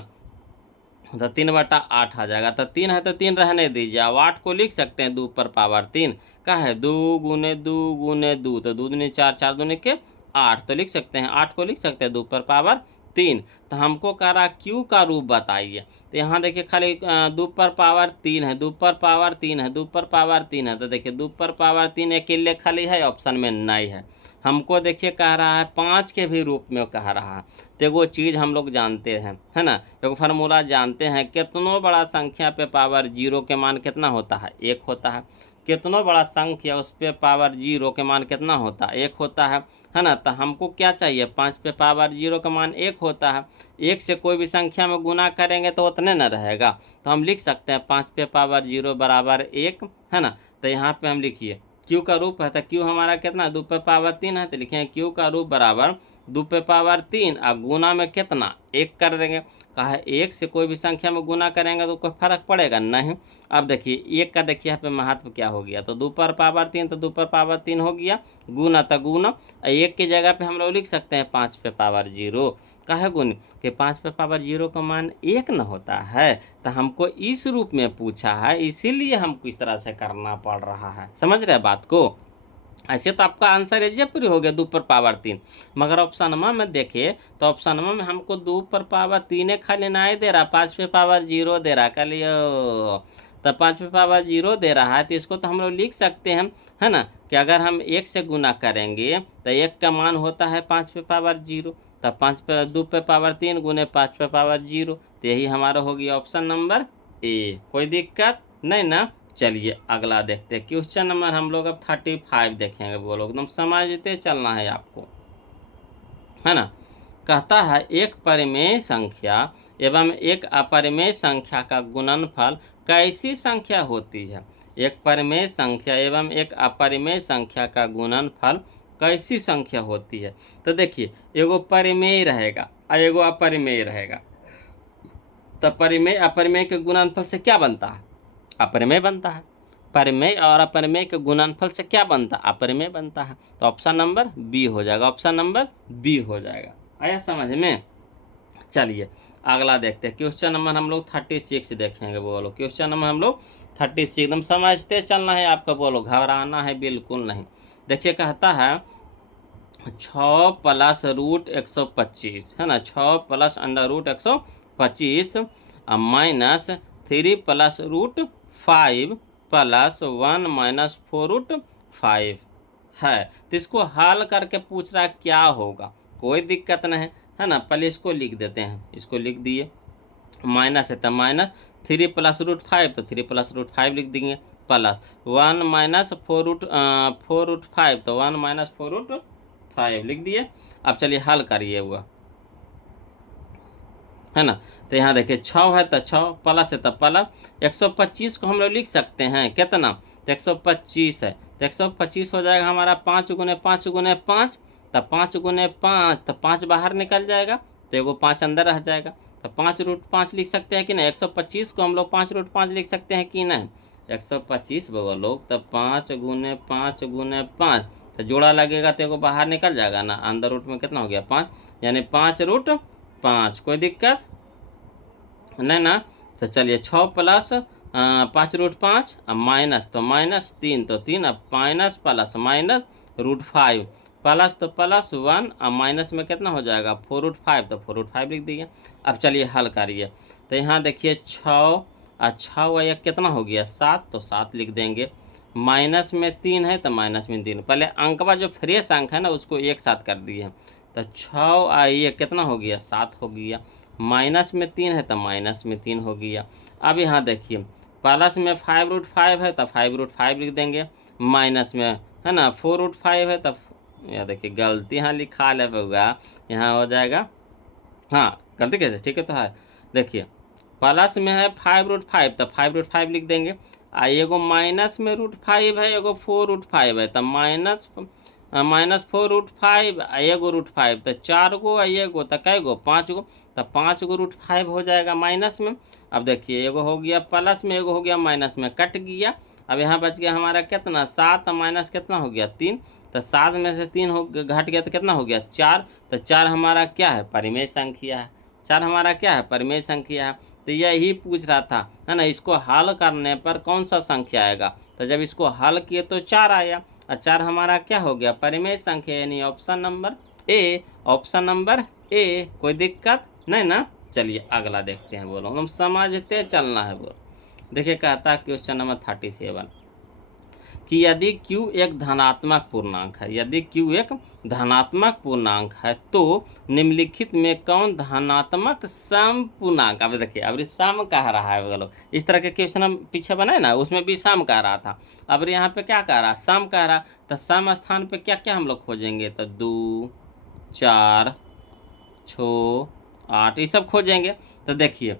तो 3/8 आ जाएगा। तो 3 है तो 3 रहने दीजिए, अब 8 को लिख सकते हैं 2 पर पावर 3 का है 2 गुने 2 गुने 2, तो 2 दूनी 4, 4 दूनी के 8, तो लिख सकते हैं 8 को लिख सकते हैं 2 पर पावर 3। तो हमको कह रहा Q का रूप बताइए, तो यहाँ देखिए खाली 2 पर पावर 3 है, 2 पर पावर 3 है, 2 पर पावर 3 है, तो देखिए 2 पर पावर 3 अकेले खाली है, ऑप्शन में नहीं है। हमको देखिए कह रहा है 5 के भी रूप में कह रहा है। तो एगो चीज़ हम लोग जानते हैं, है ना, एगो फार्मूला जानते हैं, कितनों बड़ा संख्या पे पावर 0 के मान कितना होता है 1 होता है। कितनों बड़ा संख्या उस पे पावर 0 के मान कितना होता है, 1 होता है ना। तो हमको क्या चाहिए, 5 पे पावर 0 का मान 1 होता है। 1 से कोई भी संख्या में गुना करेंगे तो उतने न रहेगा, तो हम लिख सकते हैं 5 पे पावर 0 बराबर 1, है ना। तो यहाँ पे हम लिखिए क्यू का रूप है, तो क्यू हमारा कितना 2 पे पावर 3 है, तो लिखेंगे क्यू का रूप बराबर 2 पे पावर 3 और गुना में कितना 1 कर देंगे। कहा है 1 से कोई भी संख्या में गुना करेंगे तो कोई फर्क पड़ेगा नहीं। अब देखिए 1 का देखिए यहाँ पे महत्व क्या हो गया, तो 2 पर पावर 3, तो 2 पर पावर 3 हो गया, गुना तो गुना। 1 की जगह पे हम लोग लिख सकते हैं 5 पे पावर 0। काहे गुण कि 5 पे पावर 0 का मान 1 न होता है, तो हमको इस रूप में पूछा है, इसीलिए हमको इस तरह से करना पड़ रहा है। समझ रहे बात को। ऐसे तो आपका आंसर एजेप्री हो गया 2 पर पावर 3, मगर ऑप्शन में देखे तो ऑप्शन में हमको 2 पर पावर 3 खाली नहीं दे रहा, 5 पे पावर 0 दे रहा। कल तो 5 पे पावर 0 दे रहा है, तो इसको तो हम लोग लिख सकते हैं, है ना, कि अगर हम 1 से गुना करेंगे तो 1 का मान होता है 5 पे पावर 0, तो 5 पे 2 पे पावर 3 गुने 5 पे पावर 0, तो यही हमारा हो गया ऑप्शन नंबर ए। कोई दिक्कत नहीं ना। चलिए अगला देखते हैं। क्वेश्चन नंबर हम लोग अब 35 देखेंगे। वो लोग एकदम समझते चलना है आपको, है ना। कहता है एक परिमेय संख्या एवं एक अपरिमेय संख्या का गुणनफल कैसी संख्या होती है। एक परिमेय संख्या एवं एक अपरिमेय संख्या का गुणनफल कैसी संख्या होती है। तो देखिए एगो परिमेय रहेगा और एगो अपरिमेय रहेगा, तो परिमेय अपरिमेय के गुणनफल से क्या बनता है, अपरिमेय बनता है। परिमेय और अपरिमेय के गुणनफल से क्या बनता है, अपरिमेय बनता है। तो ऑप्शन नंबर बी हो जाएगा, ऑप्शन नंबर बी हो जाएगा। आया समझ में। चलिए अगला देखते हैं। क्वेश्चन नंबर हम लोग 36 देखेंगे। बोलो क्वेश्चन नंबर हम लोग 36, एकदम समझते चलना है आपको, बोलो घबराना है बिल्कुल नहीं। देखिए कहता है 6 प्लस रूट 125, है ना, 6 plus under root 125 minus 3 plus root 5 plus 1 minus 4 root 5 है। तो इसको हल करके पूछ रहा है क्या होगा। कोई दिक्कत नहीं है ना, पहले इसको लिख देते हैं, इसको लिख दिए, माइनस है तो माइनस 3 प्लस रूट 5, तो 3 प्लस रूट 5 लिख देंगे, प्लस 1 माइनस 4 रूट 5, तो 1 माइनस 4 रूट 5 लिख दिए। अब चलिए हल करिए हुआ, है ना। तो यहाँ देखिए 6 है तो 6 प्लस है तो प्लस 125 को हम लोग लिख सकते हैं कितना, तो 125 है तो 125 हो जाएगा हमारा 5 गुने 5 गुने 5, तो 5 गुने 5, तो 5 बाहर निकल जाएगा, तो एगो 5 अंदर रह जाएगा, तो 5 रूट 5 लिख सकते हैं कि नहीं। 125 को हम लोग 5 रूट 5 लिख सकते हैं कि नहीं। 125 बगल लोग, तो 5 गुने 5 गुने 5, तो जोड़ा लगेगा तो एगो बाहर निकल जाएगा ना, अंदर रूट में कितना हो गया 5, यानी 5 रूट 5। कोई दिक्कत नहीं ना। तो चलिए 6 प्लस 5 रूट 5 माइनस, तो माइनस 3, तो 3, अब minus plus minus root 5, plus तो प्लस 1 और माइनस में कितना हो जाएगा 4 रूट 5, तो 4 रूट 5 लिख दिए। अब चलिए हल करिए। तो यहाँ देखिए 6 और 6 व 1 कितना हो गया 7, तो 7 लिख देंगे। माइनस में 3 है तो माइनस में 3, पहले अंकवा जो फ्रेश अंक है ना उसको एक साथ कर दिए, तो 6 और 1 कितना हो गया 7 हो गया। माइनस में 3 है तो माइनस में 3 हो गया। अब यहाँ देखिए प्लस में 5 रूट 5 है तो 5 रूट 5 लिख देंगे, माइनस में है ना 4 रूट 5 है, तब यहाँ देखिए गलती यहाँ लिखा ले बउआ, यहाँ हो जाएगा, हाँ गलती कैसे, ठीक है। तो है देखिए प्लस में है 5 रूट 5, तो 5 रूट 5 लिख देंगे, आ एगो माइनस में रूट 5 है, एगो 4 रूट 5 है, तो माइनस 4 रूट 5 एगो रूट 5, तो 4 गो एगो, तो कै गो 5 गो, तो 5 गो रूट 5 हो जाएगा माइनस में। अब देखिए एगो हो गया प्लस में, एगो हो गया माइनस में, कट गया। अब यहाँ बच गया हमारा कितना 7 माइनस कितना हो गया 3, तो 7 में से 3 हो घट गया तो कितना हो गया 4, तो 4 हमारा क्या है परिमेय संख्या है, 4 हमारा क्या है परिमेय संख्या है। तो यही पूछ रहा था, है ना, इसको हल करने पर कौन सा संख्या आएगा। तो जब इसको हल किए तो 4 आया, और 4 हमारा क्या हो गया परिमेय संख्या, यानी option number A, option number A. कोई दिक्कत नहीं ना। चलिए अगला देखते हैं। बोलो हम समझते चलना है। बोलो देखिए कहता है क्वेश्चन नंबर 37, कि यदि q एक धनात्मक पूर्णांक है, यदि q एक धनात्मक पूर्णांक है तो निम्नलिखित में कौन धनात्मक सम पूर्णांक, अब देखिए अब सम कह रहा है बोलो, इस तरह के क्वेश्चन हम पीछे बनाए ना, उसमें भी सम कह रहा था, अब यहाँ पे क्या कह रहा, सम कह रहा, तो सम स्थान पे क्या क्या हम लोग खोजेंगे, तो 2 4 6 8 ये सब खोजेंगे। तो देखिए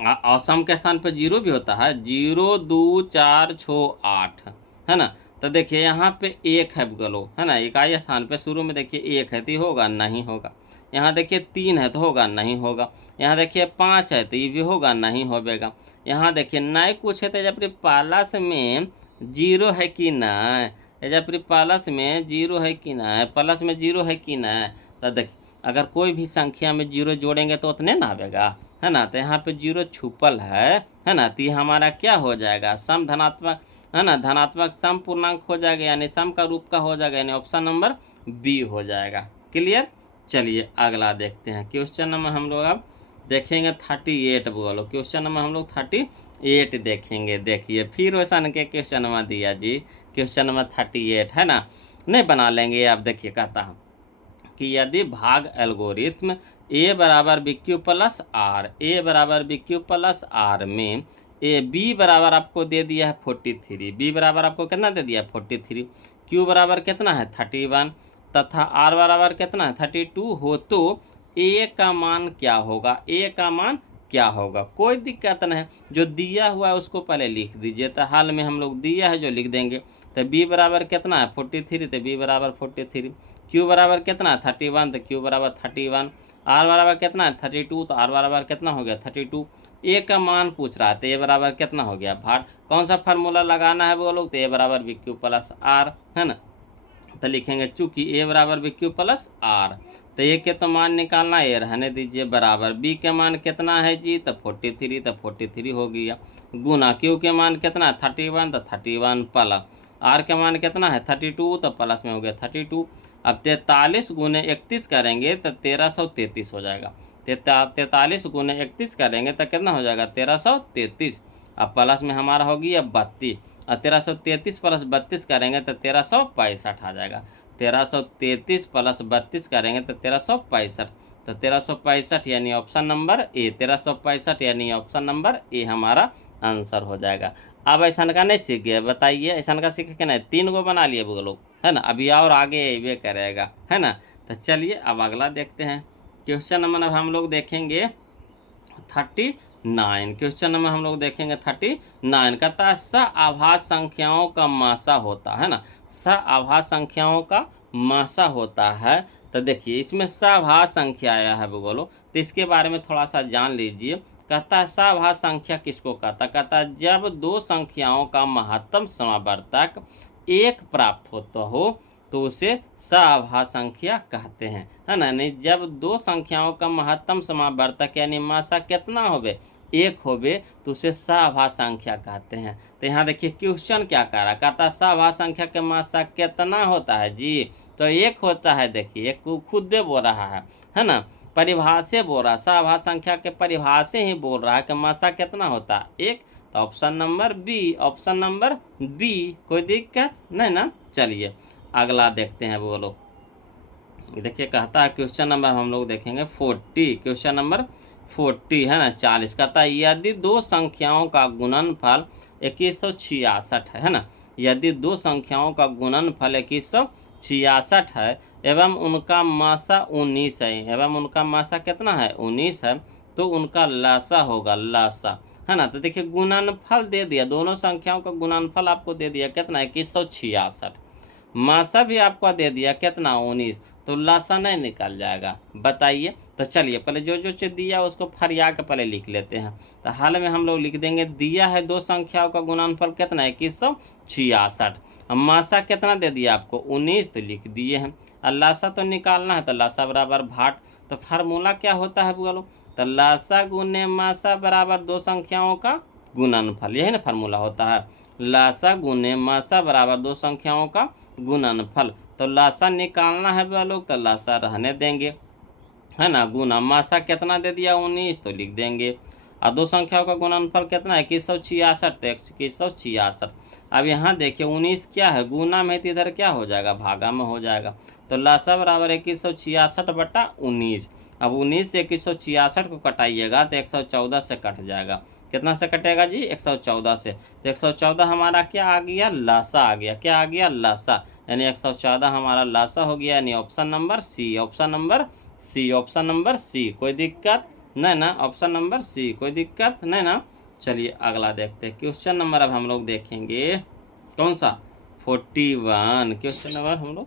और सम के स्थान पर 0 भी होता है, 0 2 4 6 8 है ना। तो देखिए यहाँ पे 1 है बोलो, है ना, इकाई स्थान पे शुरू में देखिए 1 है तो ये होगा नहीं होगा, यहाँ देखिए 3 है तो होगा नहीं होगा, यहाँ देखिए 5 है तो ये भी होगा नहीं होगा, यहाँ देखिए नहीं कुछ है तो जब प्लस में 0 है कि नहीं, जब प्लस में 0 है कि नहीं, प्लस में 0 है कि नहीं, तो देखिए अगर कोई भी संख्या में 0 जोड़ेंगे तो उतने ना आवेगा, है ना, तो यहाँ पे 0 छुपल है ना, तो ये हमारा क्या हो जाएगा, सम धनात्मक, है ना, धनात्मक सम पूर्णांक हो जाएगा, यानी सम का रूप का हो जाएगा, यानी ऑप्शन नंबर बी हो जाएगा। क्लियर। चलिए अगला देखते हैं, क्वेश्चन नंबर हम लोग अब देखेंगे 38 बोलो, क्वेश्चन नंबर हम लोग 38 देखेंगे। देखिए फिर वैसा के क्वेश्चन नंबर दिया जी, क्वेश्चन नंबर 38 है ना, नहीं बना लेंगे। आप देखिए कहता हूँ कि यदि भाग एल्गोरिथ्म a बराबर बी क्यू प्लस आर, ए बराबर बी क्यू प्लस आर में ए बी बराबर आपको दे दिया है 43, बी बराबर आपको कितना दे दिया है 43, क्यू बराबर कितना है 31 तथा आर बराबर कितना है 32 हो तो ए का मान क्या होगा, ए का मान क्या होगा। कोई दिक्कत नहीं, जो दिया हुआ है उसको पहले लिख दीजिए, तो हाल में हम लोग दिया है जो लिख देंगे। तो बी बराबर कितना है 43, तो बी बराबर 43, क्यू बराबर कितना है 31, तो क्यू बराबर 31, आर बराबर कितना है 32, तो आर बराबर कितना हो गया 32। ए का मान पूछ रहा है तो ए बराबर कितना हो गया भाट, कौन सा फार्मूला लगाना है वो लोग, तो ए बराबर बी क्यू प्लस आर, है ना, तो लिखेंगे चूंकि ए बराबर बी क्यू प्लस आर, तो ए के तो मान निकालना, ए रहने दीजिए, बराबर बी के मान कितना है जी, तो 43, तो 43 हो गया, गुना क्यू के मान कितना है 31, तो 31 प्लस आर के मान कितना है 32, तो प्लस में हो गया 32। अब 43 गुने 31 करेंगे तो 1333 हो जाएगा, 43 गुने 31 करेंगे तो कितना हो जाएगा 1333, अब प्लस में हमारा हो गया 32, और 1333 प्लस 32 करेंगे तो 1365 आ जाएगा, 1333 प्लस 32 करेंगे तो 1365, तो 1365 यानी ऑप्शन नंबर ए, 1365 यानी ऑप्शन नंबर ए हमारा आंसर हो जाएगा। अब ऐसा का नहीं सीख गए, बताइए ऐसा का सीखे कि नहीं, 3 गो बना लिए वो लोग, है ना, अभी और आगे ये करेगा, है ना। तो चलिए अब अगला देखते हैं, क्वेश्चन नंबर अब हम लोग देखेंगे 39, क्वेश्चन नंबर हम लोग देखेंगे 39, कहता है सआभाज्य संख्याओं का मासा होता है ना, सआभाज्य संख्याओं का मासा होता है। तो देखिए इसमें सआभाज्य संख्या आया है बोलो, तो इसके बारे में थोड़ा सा जान लीजिए। कहता है सआभाज्य संख्या किसको कहता है जब दो संख्याओं का महत्तम समावर्तक 1 प्राप्त होता हो तो उसे सआभाज्य संख्या कहते हैं, है ना, नहीं जब दो संख्याओं का महत्तम समावर्तक यानी मासा कितना होवे 1 होवे तो उसे सआभाज्य संख्या कहते हैं। तो यहाँ देखिए क्वेश्चन क्या कह रहा, कहता है सआभाज्य संख्या के मासा कितना होता है जी, तो 1 होता है। देखिए एक खुद दे बोल रहा है ना, परिभाषा बोल रहा है, सआभाज्य संख्या के परिभाषा ही बोल रहा है कि मासा कितना होता है 1, तो option number B, option number B, कोई दिक्कत नहीं ना। चलिए अगला देखते हैं वो लोग, देखिए कहता है क्वेश्चन नंबर हम लोग देखेंगे 40, क्वेश्चन नंबर 40 है ना 40, कहता है यदि दो संख्याओं का गुणनफल 2166 है ना, यदि दो संख्याओं का गुणनफल 2166 है एवं उनका मासा 19 है, एवं उनका मासा कितना है 19 है, तो उनका लासा होगा लासा, है ना। तो देखिए गुणनफल दे दिया, दोनों संख्याओं का गुणनफल आपको दे दिया कितना 2166, मासा भी आपको दे दिया कितना 19, तो लासा नहीं निकल जाएगा, बताइए। तो चलिए पहले जो जो चीज़ दिया उसको फरिया के पहले लिख लेते हैं। तो हाल में हम लोग लिख देंगे दिया है दो संख्याओं का गुणनफल कितना है 2166, मासा कितना दे दिया आपको 19, तो लिख दिए हैं। और लासा तो निकालना है, तो लासा बराबर भाट, तो फार्मूला क्या होता है बोलो, तो लासा गुने मासा बराबर दो संख्याओं का गुणनफल, यही ना फार्मूला होता है, लासा गुने मासा बराबर दो संख्याओं का गुणनफल। तो लासा निकालना है वह लोग, तो लासा रहने देंगे, है ना, गुना मासा कितना दे दिया 19, तो लिख देंगे। और दो संख्याओं का गुणनफल कितना है 2166, तो 2166। अब यहाँ देखिए 19 क्या है, गुना में, तो इधर क्या हो जाएगा, भागा में हो जाएगा। तो लसा बराबर 2166/19। अब 19 से 2166 को कटाइएगा तो 114 से कट जाएगा। कितना से कटेगा जी, 114 से। तो 114 हमारा क्या आ गया, लसा आ गया। क्या आ गया, लसा। यानी 114 हमारा लसा हो गया, यानी option number C, option number C, option number C. कोई दिक्कत नहीं ना, ऑप्शन नंबर सी, कोई दिक्कत नहीं ना। चलिए अगला देखते हैं क्वेश्चन नंबर। अब हम लोग देखेंगे कौन सा, 41 क्वेश्चन नंबर हम लोग।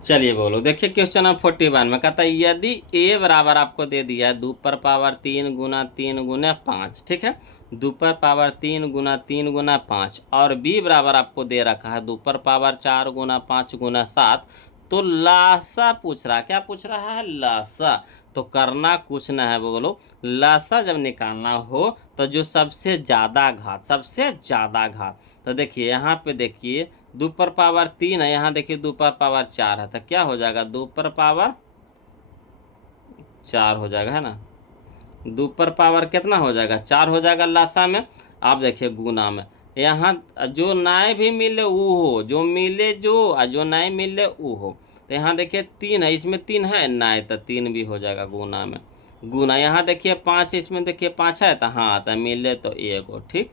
चलिए बोलो, देखिए क्वेश्चन नंबर 41 में कहता है यदि ए बराबर आपको दे दिया है 2 पर पावर 3 गुना 3 गुना 5, ठीक है, 2 पर पावर 3 गुना 3 गुना 5, और बी बराबर आपको दे रखा है 2 पर पावर 4 गुना 5 गुना 7। तो लासा पूछ रहा है, क्या पूछ रहा है, लासा। तो करना कुछ ना है, बोलो लासा जब निकालना हो तो जो सबसे ज़्यादा घात, सबसे ज़्यादा घात, तो देखिए यहाँ पे देखिए 2 पर पावर 3 है, यहाँ देखिए 2 पर पावर 4 है, तो क्या हो जाएगा 2 पर पावर 4 हो जाएगा, है ना। 2 पर पावर कितना हो जाएगा, 4 हो जाएगा लासा में। आप देखिए गुना में, यहाँ जो नाय भी मिले वो हो, जो मिले जो, और जो नाय मिले वो हो। तो यहाँ देखिए 3 है, इसमें 3 है नाय, तो 3 भी हो जाएगा गुना में। गुना यहाँ देखिए 5, इसमें देखिए 5 है, तो हाँ तो मिले तो 1 हो, ठीक।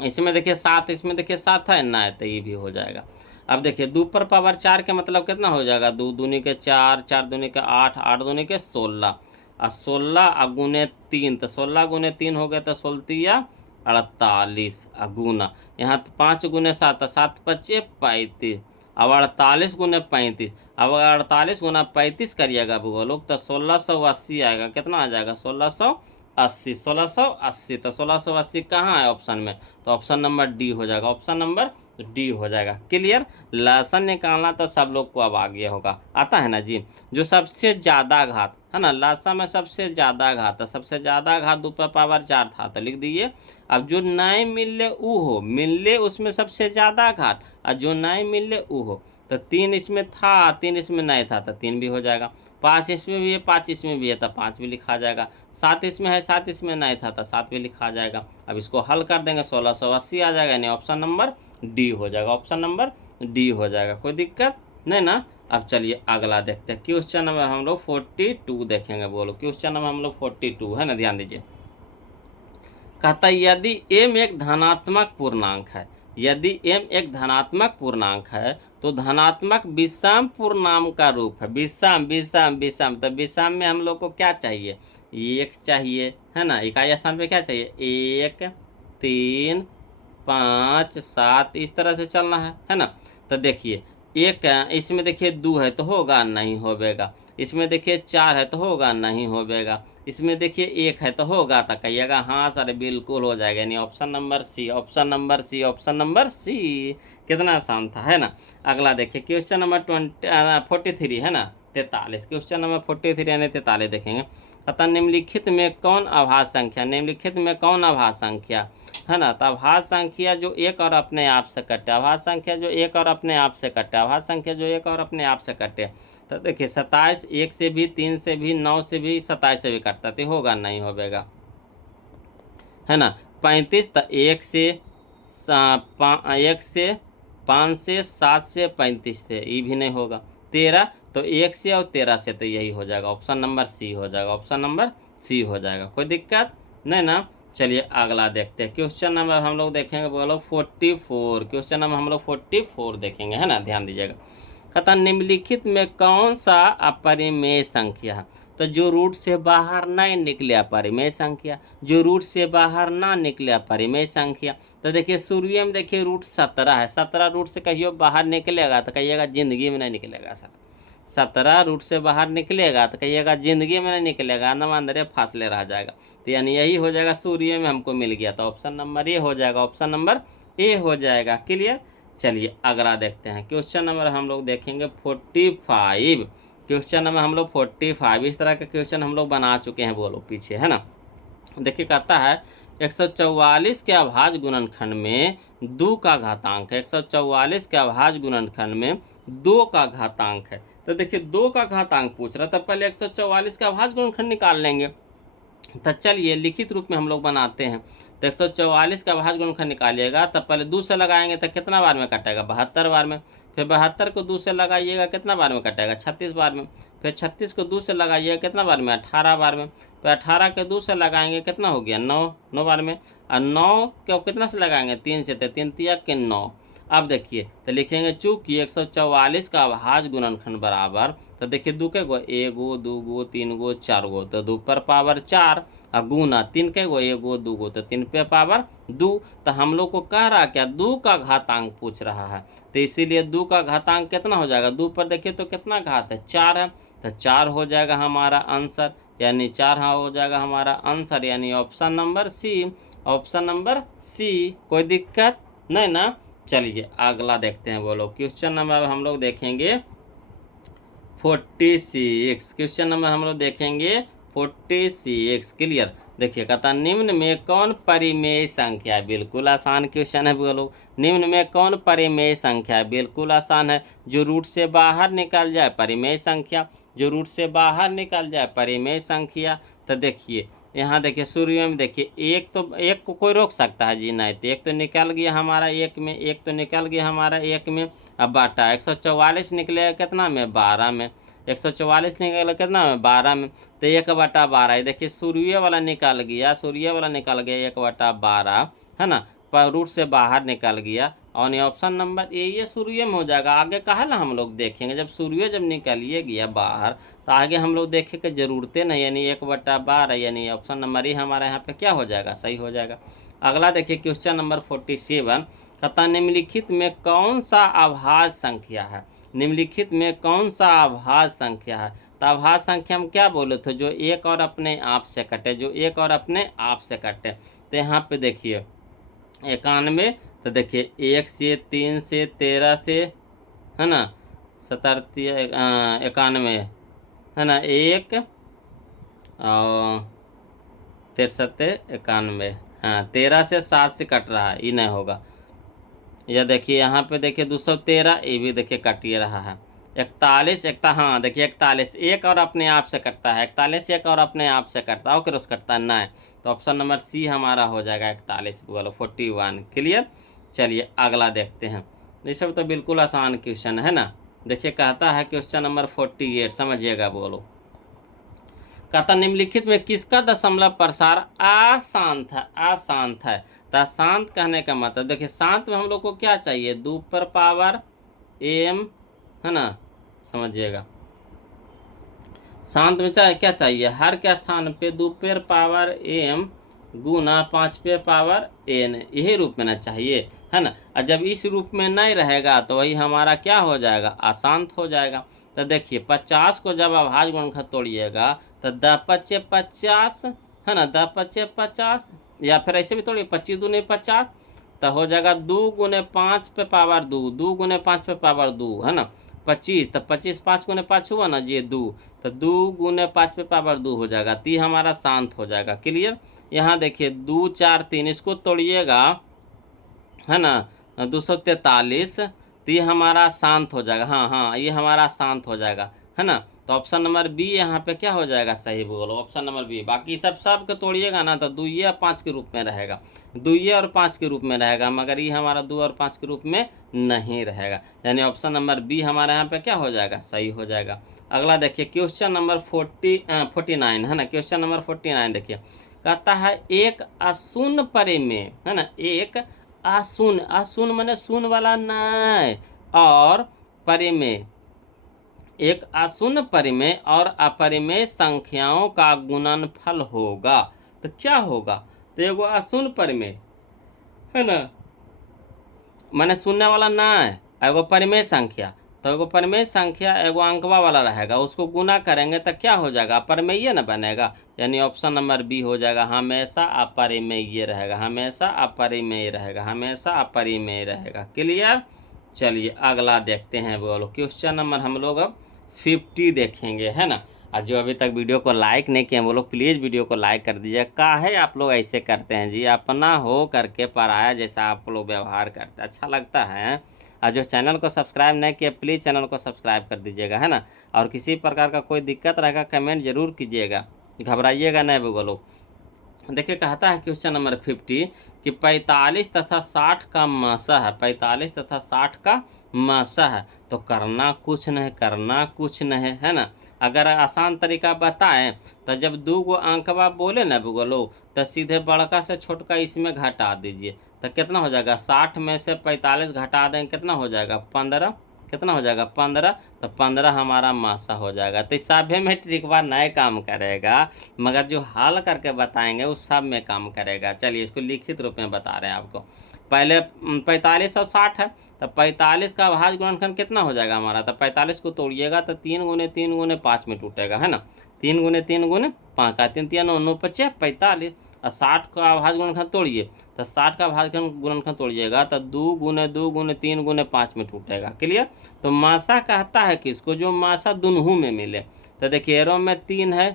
इसमें देखिए 7, इसमें देखिए 7 है ना, तो ये भी हो जाएगा। अब देखिए 2 पर पावर 4 के मतलब कितना हो जाएगा, 2 दूनी के 4, 4 दूनी के 8, 8 दूनी के 16, और 16 गुने 3, तो 16 गुने 3 हो गए, तो 16 48 गुना, यहाँ 5 गुने 7, तो 7 पच्चे 35, अब 48 गुने 35, अब 48 गुना 35 करिएगा वो लोग, तो 1680 आएगा। कितना आ जाएगा, 1680, 1680। तो 1680 कहाँ है ऑप्शन में, तो ऑप्शन नंबर डी हो जाएगा, ऑप्शन नंबर डी हो जाएगा। क्लियर, लसन निकालना तो सब लोग को अब आ गया होगा, आता है ना जी। जो सबसे ज़्यादा घात है ना, लासा में सबसे ज़्यादा घात है, सबसे ज़्यादा घात 2 पर पावर 4 था, तो लिख दीजिए। अब जो नए मिले ऊ हो, मिले उसमें सबसे ज़्यादा घात, और जो नए मिले ऊ हो, तो 3 इसमें था, 3 इसमें नहीं था, तो 3 भी हो जाएगा। 5 इसमें भी है, 5 इसमें भी है, तो 5 भी लिखा जाएगा। 7 इसमें है, 7 इसमें नहीं था, तो 7 भी लिखा जाएगा। अब इसको हल कर देंगे, 1680 आ जाएगा, यानी ऑप्शन नंबर डी हो जाएगा, ऑप्शन नंबर डी हो जाएगा। कोई दिक्कत नहीं ना। अब चलिए अगला देखते हैं क्वेश्चन नंबर हम लोग 42 देखेंगे। बोलो क्वेश्चन नंबर हम लोग 42 है ना, ध्यान दीजिए। कहता है यदि m एक धनात्मक पूर्णांक है, यदि m एक धनात्मक पूर्णांक है तो धनात्मक विषम पूर्णांक का रूप है, विषम विषम विषम। तो विषम में हम लोग को क्या चाहिए, 1 चाहिए, है ना। इकाई स्थान पे क्या चाहिए, 1 3 5 7, इस तरह से चलना है ना। तो देखिए एक, इसमें देखिए 2 है तो होगा नहीं होगा, इसमें देखिए 4 है तो होगा नहीं होगा, इसमें देखिए 1 है तो होगा, तो कहिएगा हाँ सर बिल्कुल हो जाएगा, यानी option number C, option number C, option number C. कितना आसान था, है ना। अगला देखिए क्वेश्चन नंबर 43 है ना, 43, क्वेश्चन नंबर 43 यानी 43 देखेंगे। अतः निम्नलिखित में कौन अभाज्य संख्या, निम्नलिखित में कौन अभाज्य संख्या, है ना। तो अभाज्य संख्या जो एक और अपने आप से कटे, अभाज्य संख्या जो एक और अपने आप से कटे, अभाज्य संख्या जो एक और अपने आप से कटे। तो देखिए 27 1 से भी, 3 से भी, 9 से भी, 27 से भी कटता, तो होगा नहीं होगा, है ना। 35 तो 1 से 5 से 7 से 35 से, ये भी नहीं होगा। 13 तो 1 से और 13 से, तो यही हो जाएगा, ऑप्शन नंबर सी हो जाएगा, ऑप्शन नंबर सी हो जाएगा। कोई दिक्कत नहीं ना। चलिए अगला देखते हैं क्वेश्चन नंबर हम लोग देखेंगे, बोलो 44, क्वेश्चन नंबर हम लोग 44 देखेंगे, है ना, ध्यान दीजिएगा। कहता निम्नलिखित में कौन सा अपरिमेय संख्या है, तो जो रूट से बाहर नहीं निकले अपरिमेय संख्या, जो रूट से बाहर ना निकले अपरिमेय संख्या। तो देखिए शुरू में देखिए रूट 17 है, 17 रूट से कहियो बाहर निकलेगा तो कहिएगा जिंदगी में नहीं निकलेगा सर। 17 रूट से बाहर निकलेगा तो कहिएगा जिंदगी में नहीं निकलेगा, न अंदर फासले रह जाएगा। तो यानी यही हो जाएगा, सूर्य में हमको मिल गया, तो ऑप्शन नंबर ए हो जाएगा, ऑप्शन नंबर ए हो जाएगा। क्लियर। चलिए अगला देखते हैं क्वेश्चन नंबर हम लोग देखेंगे 45, क्वेश्चन नंबर हम लोग 45, इस तरह के क्वेश्चन हम लोग बना चुके हैं, बोलो पीछे, है ना। देखिए कहता है 144 के अभाज्य गुणनखंड में 2 का घातांक है, 144 के अभाज्य गुणनखंड में 2 का घातांक है। तो देखिए 2 का घातांक पूछ रहा था, पहले 144 का अभाज्य गुणनखंड निकाल लेंगे। तो चलिए लिखित रूप में हम लोग बनाते हैं। तो 144 का भाज्य गुणनखंड निकालिएगा, तब पहले 2 से लगाएंगे तो कितना बार में कटेगा, 72 बार में। फिर 72 को 2 से लगाइएगा, कितना बार में कटेगा, 36 बार में। फिर 36 को 2 से लगाइएगा, कितना बार में, 18 बार में। फिर 18 के 2 से लगाएंगे, कितना हो गया, 9 बार में। और 9 को कितना से लगाएंगे, 3 से, तो 3 तिया के 9। अब देखिए तो लिखेंगे चूंकि 144 का भाज्य गुणनखंड बराबर, तो देखिए 2 के गो, 1 गो 2 गो 3 गो 4 गो, तो 2 पर पावर 4 और गुना 3 के गो, 1 गो 2 गो, तो 3 पे पावर 2। तो हम लोग को कह रहा क्या, 2 का घातांक पूछ रहा है, तो इसीलिए 2 का घातांक कितना हो जाएगा, 2 पर देखिए तो कितना घात है, 4 है, तो 4 हो जाएगा हमारा आंसर, यानी 4 हो जाएगा हमारा आंसर, यानी option number C. Option number C, कोई दिक्कत नहीं ना। चलिए अगला देखते हैं, बोलो क्वेश्चन नंबर हम लोग देखेंगे 46। क्वेश्चन नंबर हम लोग देखेंगे 46। क्लियर। देखिए कहता निम्न में कौन परिमेय संख्या है, बिल्कुल आसान क्वेश्चन है। बोलो निम्न में कौन परिमेय संख्या है, बिल्कुल आसान है। जो रूट से बाहर निकल जाए परिमेय संख्या, जो रूट से बाहर निकल जाए परिमेय संख्या। तो देखिए यहाँ देखिए सूर्य में देखिए, एक तो एक को कोई रोक सकता है जी, नहीं, तो एक तो निकल गया हमारा एक में, एक तो निकल गया हमारा एक में। अब बाटा 144 निकलेगा कितना में, 12 में। 144 निकलेगा कितना में, 12 में। तो 1/12, देखिए सूर्य वाला निकल गया, सूर्य वाला निकल गया 1/12, है ना, पर रूट से बाहर निकल गया। और ये ऑप्शन नंबर ये सूर्य में हो जाएगा। आगे कहा ना हम लोग देखेंगे, जब सूर्य जब निकलिए गया बाहर, तो आगे हम लोग देखे कि जरूरतें नहीं, यानी 1/12, यानी ऑप्शन नंबर ये हमारा यहाँ पे क्या हो जाएगा, सही हो जाएगा। अगला देखिए क्वेश्चन नंबर 47, कहता निम्नलिखित में कौन सा अभाज्य संख्या है, निम्नलिखित में कौन सा अभाज्य संख्या है। तो अभाज्य संख्या हम क्या बोले थे, जो एक और अपने आप से कटे, जो एक और अपने आप से कटे। तो यहाँ पे देखिए 91, तो देखिए 1 से 3 से 13 से, है ना, 91, है ना, 1 और 63 91, हाँ 13 से 7 से कट रहा है, ये नहीं होगा। यह देखिए यहाँ पे देखिए 213, ये भी देखिए कट ही रहा है। 41 हाँ देखिए 41 एक और अपने आप से कटता है, 41 एक और अपने आप से कटता है, क्रॉस कटता है नहीं। तो ऑप्शन नंबर सी हमारा हो जाएगा 41, बोलो 41। क्लियर। चलिए अगला देखते हैं। ये सब तो बिल्कुल आसान क्वेश्चन है ना। देखिए कहता है क्वेश्चन नंबर 48, समझिएगा, बोलो कहता निम्नलिखित में किसका दशमलव प्रसार अशांत है, अशांत है। तो शांत कहने का मतलब देखिए, शांत में हम लोग को क्या चाहिए, 2 पर पावर m, है ना, समझिएगा। शांत में चाहे क्या चाहिए, हर के स्थान पे 2 पर पावर m गुना 5 पे पावर n, यही रूप में ना चाहिए, है ना। और जब इस रूप में नहीं रहेगा तो वही हमारा क्या हो जाएगा, अशांत हो जाएगा। तो देखिए 50 को जब अभाज्य गुणनखंड तोड़िएगा तो 10×5 = 50, है ना, 10×5 = 50, या फिर ऐसे भी तोड़िए 25 दूनी 50, तो हो जाएगा 2 × 5 पे पावर 2, 2 × 5 पे पावर 2, है ना, 25, तो 25 5 × 5 हुआ ना जी 2, तो 2 × 5 पे पावर 2 हो जाएगा, ती हमारा शांत हो जाएगा। क्लियर। यहाँ देखिए 2 4 3, इसको तोड़िएगा, है ना, 243, तो ये हमारा शांत हो जाएगा। हाँ ये हमारा शांत हो जाएगा, है ना। तो ऑप्शन नंबर बी यहाँ पे क्या हो जाएगा, सही बोलो, ऑप्शन नंबर बी। बाकी सब के तोड़िएगा ना तो 2 और 5 के रूप में रहेगा, 2 और 5 के रूप में रहेगा, मगर ये हमारा 2 और 5 के रूप में नहीं रहेगा, यानी ऑप्शन नंबर बी हमारा यहाँ पे क्या हो जाएगा, सही हो जाएगा। अगला देखिए क्वेश्चन नंबर 49, है ना, क्वेश्चन नंबर 49 देखिए कहता है एक अशून्य परिमेय, है ना, एक अशून्य, अशून्य माने शून्य वाला नहीं, और परिमेय, एक अशून्य परिमेय और अपरिमेय संख्याओं का गुणनफल होगा। तो क्या होगा, तो एगो अशून्य परिमेय, है ना, माने शून्य वाला नहीं, एगो परिमेय संख्या, तो एगो परिमेय संख्या एगो अंकवा वाला रहेगा, उसको गुना करेंगे तो क्या हो जाएगा, अपरिमेय ना बनेगा, यानी ऑप्शन नंबर बी हो जाएगा, हमेशा अपरिमेय रहेगा, हमेशा अपरिमेय रहेगा, हमेशा अपरिमेय रहेगा। क्लियर। चलिए अगला देखते हैं, बोलो क्वेश्चन नंबर हम लोग अब 50 देखेंगे, है ना। और जो अभी तक वीडियो को लाइक नहीं किए वो लोग प्लीज़ वीडियो को लाइक कर दीजिए। काहे आप लोग ऐसे करते हैं जी, अपना हो करके पराया जैसा आप लोग व्यवहार करते हैं, अच्छा लगता है। और जो चैनल को सब्सक्राइब नहीं किया प्लीज़ चैनल को सब्सक्राइब कर दीजिएगा, है ना। और किसी प्रकार का कोई दिक्कत रहेगा कमेंट जरूर कीजिएगा, घबराइएगा नहीं बोलो। देखिए कहता है क्वेश्चन नंबर 50 कि 45 तथा 60 का मासा है, 45 तथा 60 का मासा है। तो करना कुछ नहीं, करना कुछ नहीं, है ना। अगर आसान तरीका बताएं तो जब दो गो अंकवा बोले ना बोलो, तो सीधे बड़का से छोटका इसमें घटा दीजिए। तो कितना हो जाएगा, 60 में से 45 घटा देंगे, कितना हो जाएगा 15, कितना हो जाएगा 15। तो 15 हमारा मासा हो जाएगा। तो इस सभ्य में ट्रिकवा नए काम करेगा, मगर जो हल करके बताएंगे उस सब में काम करेगा। चलिए इसको लिखित रूप में बता रहे हैं आपको। पहले 45 और 60 है, तो 45 का भाज्य गुणनखंड कितना हो जाएगा हमारा। तो 45 को तोड़िएगा तो 3 गुने 3 गुने 5 में टूटेगा, है ना। 3 गुने 3 गुने 5 का 3 3 9 5 45। और 60 का भाज्य गुणनखंड तोड़िए, तो 60 का भाज्य गुणनखंड तोड़िएगा तो 2 गुने 2 गुने 3 गुने 5 में टूटेगा। क्लियर। तो मासा कहता है किसको, जो मासा दोनों में मिले। तो देखिए एरो में 3 है,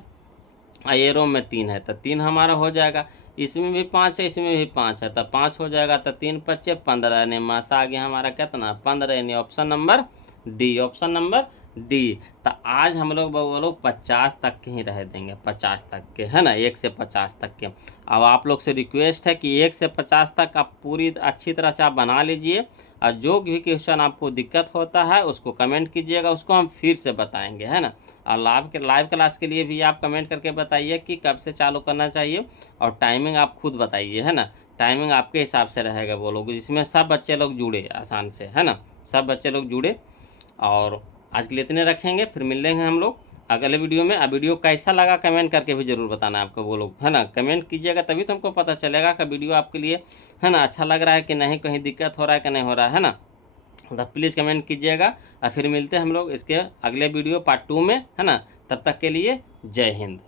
एरो में 3 है, तो 3 हमारा हो जाएगा। इसमें भी 5 है, इसमें भी 5 है, तो 5 हो जाएगा। तो 3 5 15, यानी मासा आ गया हमारा कितना 15, यानी option number D, option number D. तो आज हम लोग बोलो 50 तक के ही रह देंगे, 50 तक के, है ना, 1 से 50 तक के। अब आप लोग से रिक्वेस्ट है कि 1 से 50 तक आप पूरी अच्छी तरह से आप बना लीजिए, और जो भी क्वेश्चन आपको दिक्कत होता है उसको कमेंट कीजिएगा, उसको हम फिर से बताएंगे, है ना। और लाइव क्लास के लिए भी आप कमेंट करके बताइए कि कब से चालू करना चाहिए, और टाइमिंग आप खुद बताइए, है ना। टाइमिंग आपके हिसाब से रहेगा वो लोग, जिसमें सब बच्चे लोग जुड़े आसान से, है ना, सब बच्चे लोग जुड़े। और आज के लिए इतने रखेंगे, फिर मिल लेंगे हम लोग अगले वीडियो में। अब वीडियो कैसा लगा कमेंट करके भी ज़रूर बताना आपको वो लोग, है ना। कमेंट कीजिएगा तभी तो हमको पता चलेगा कि वीडियो आपके लिए, है ना, अच्छा लग रहा है कि नहीं, कहीं दिक्कत हो रहा है कि नहीं हो रहा है ना। तो प्लीज़ कमेंट कीजिएगा, और फिर मिलते हैं हम लोग इसके अगले वीडियो पार्ट 2 में, है ना। तब तक के लिए जय हिंद।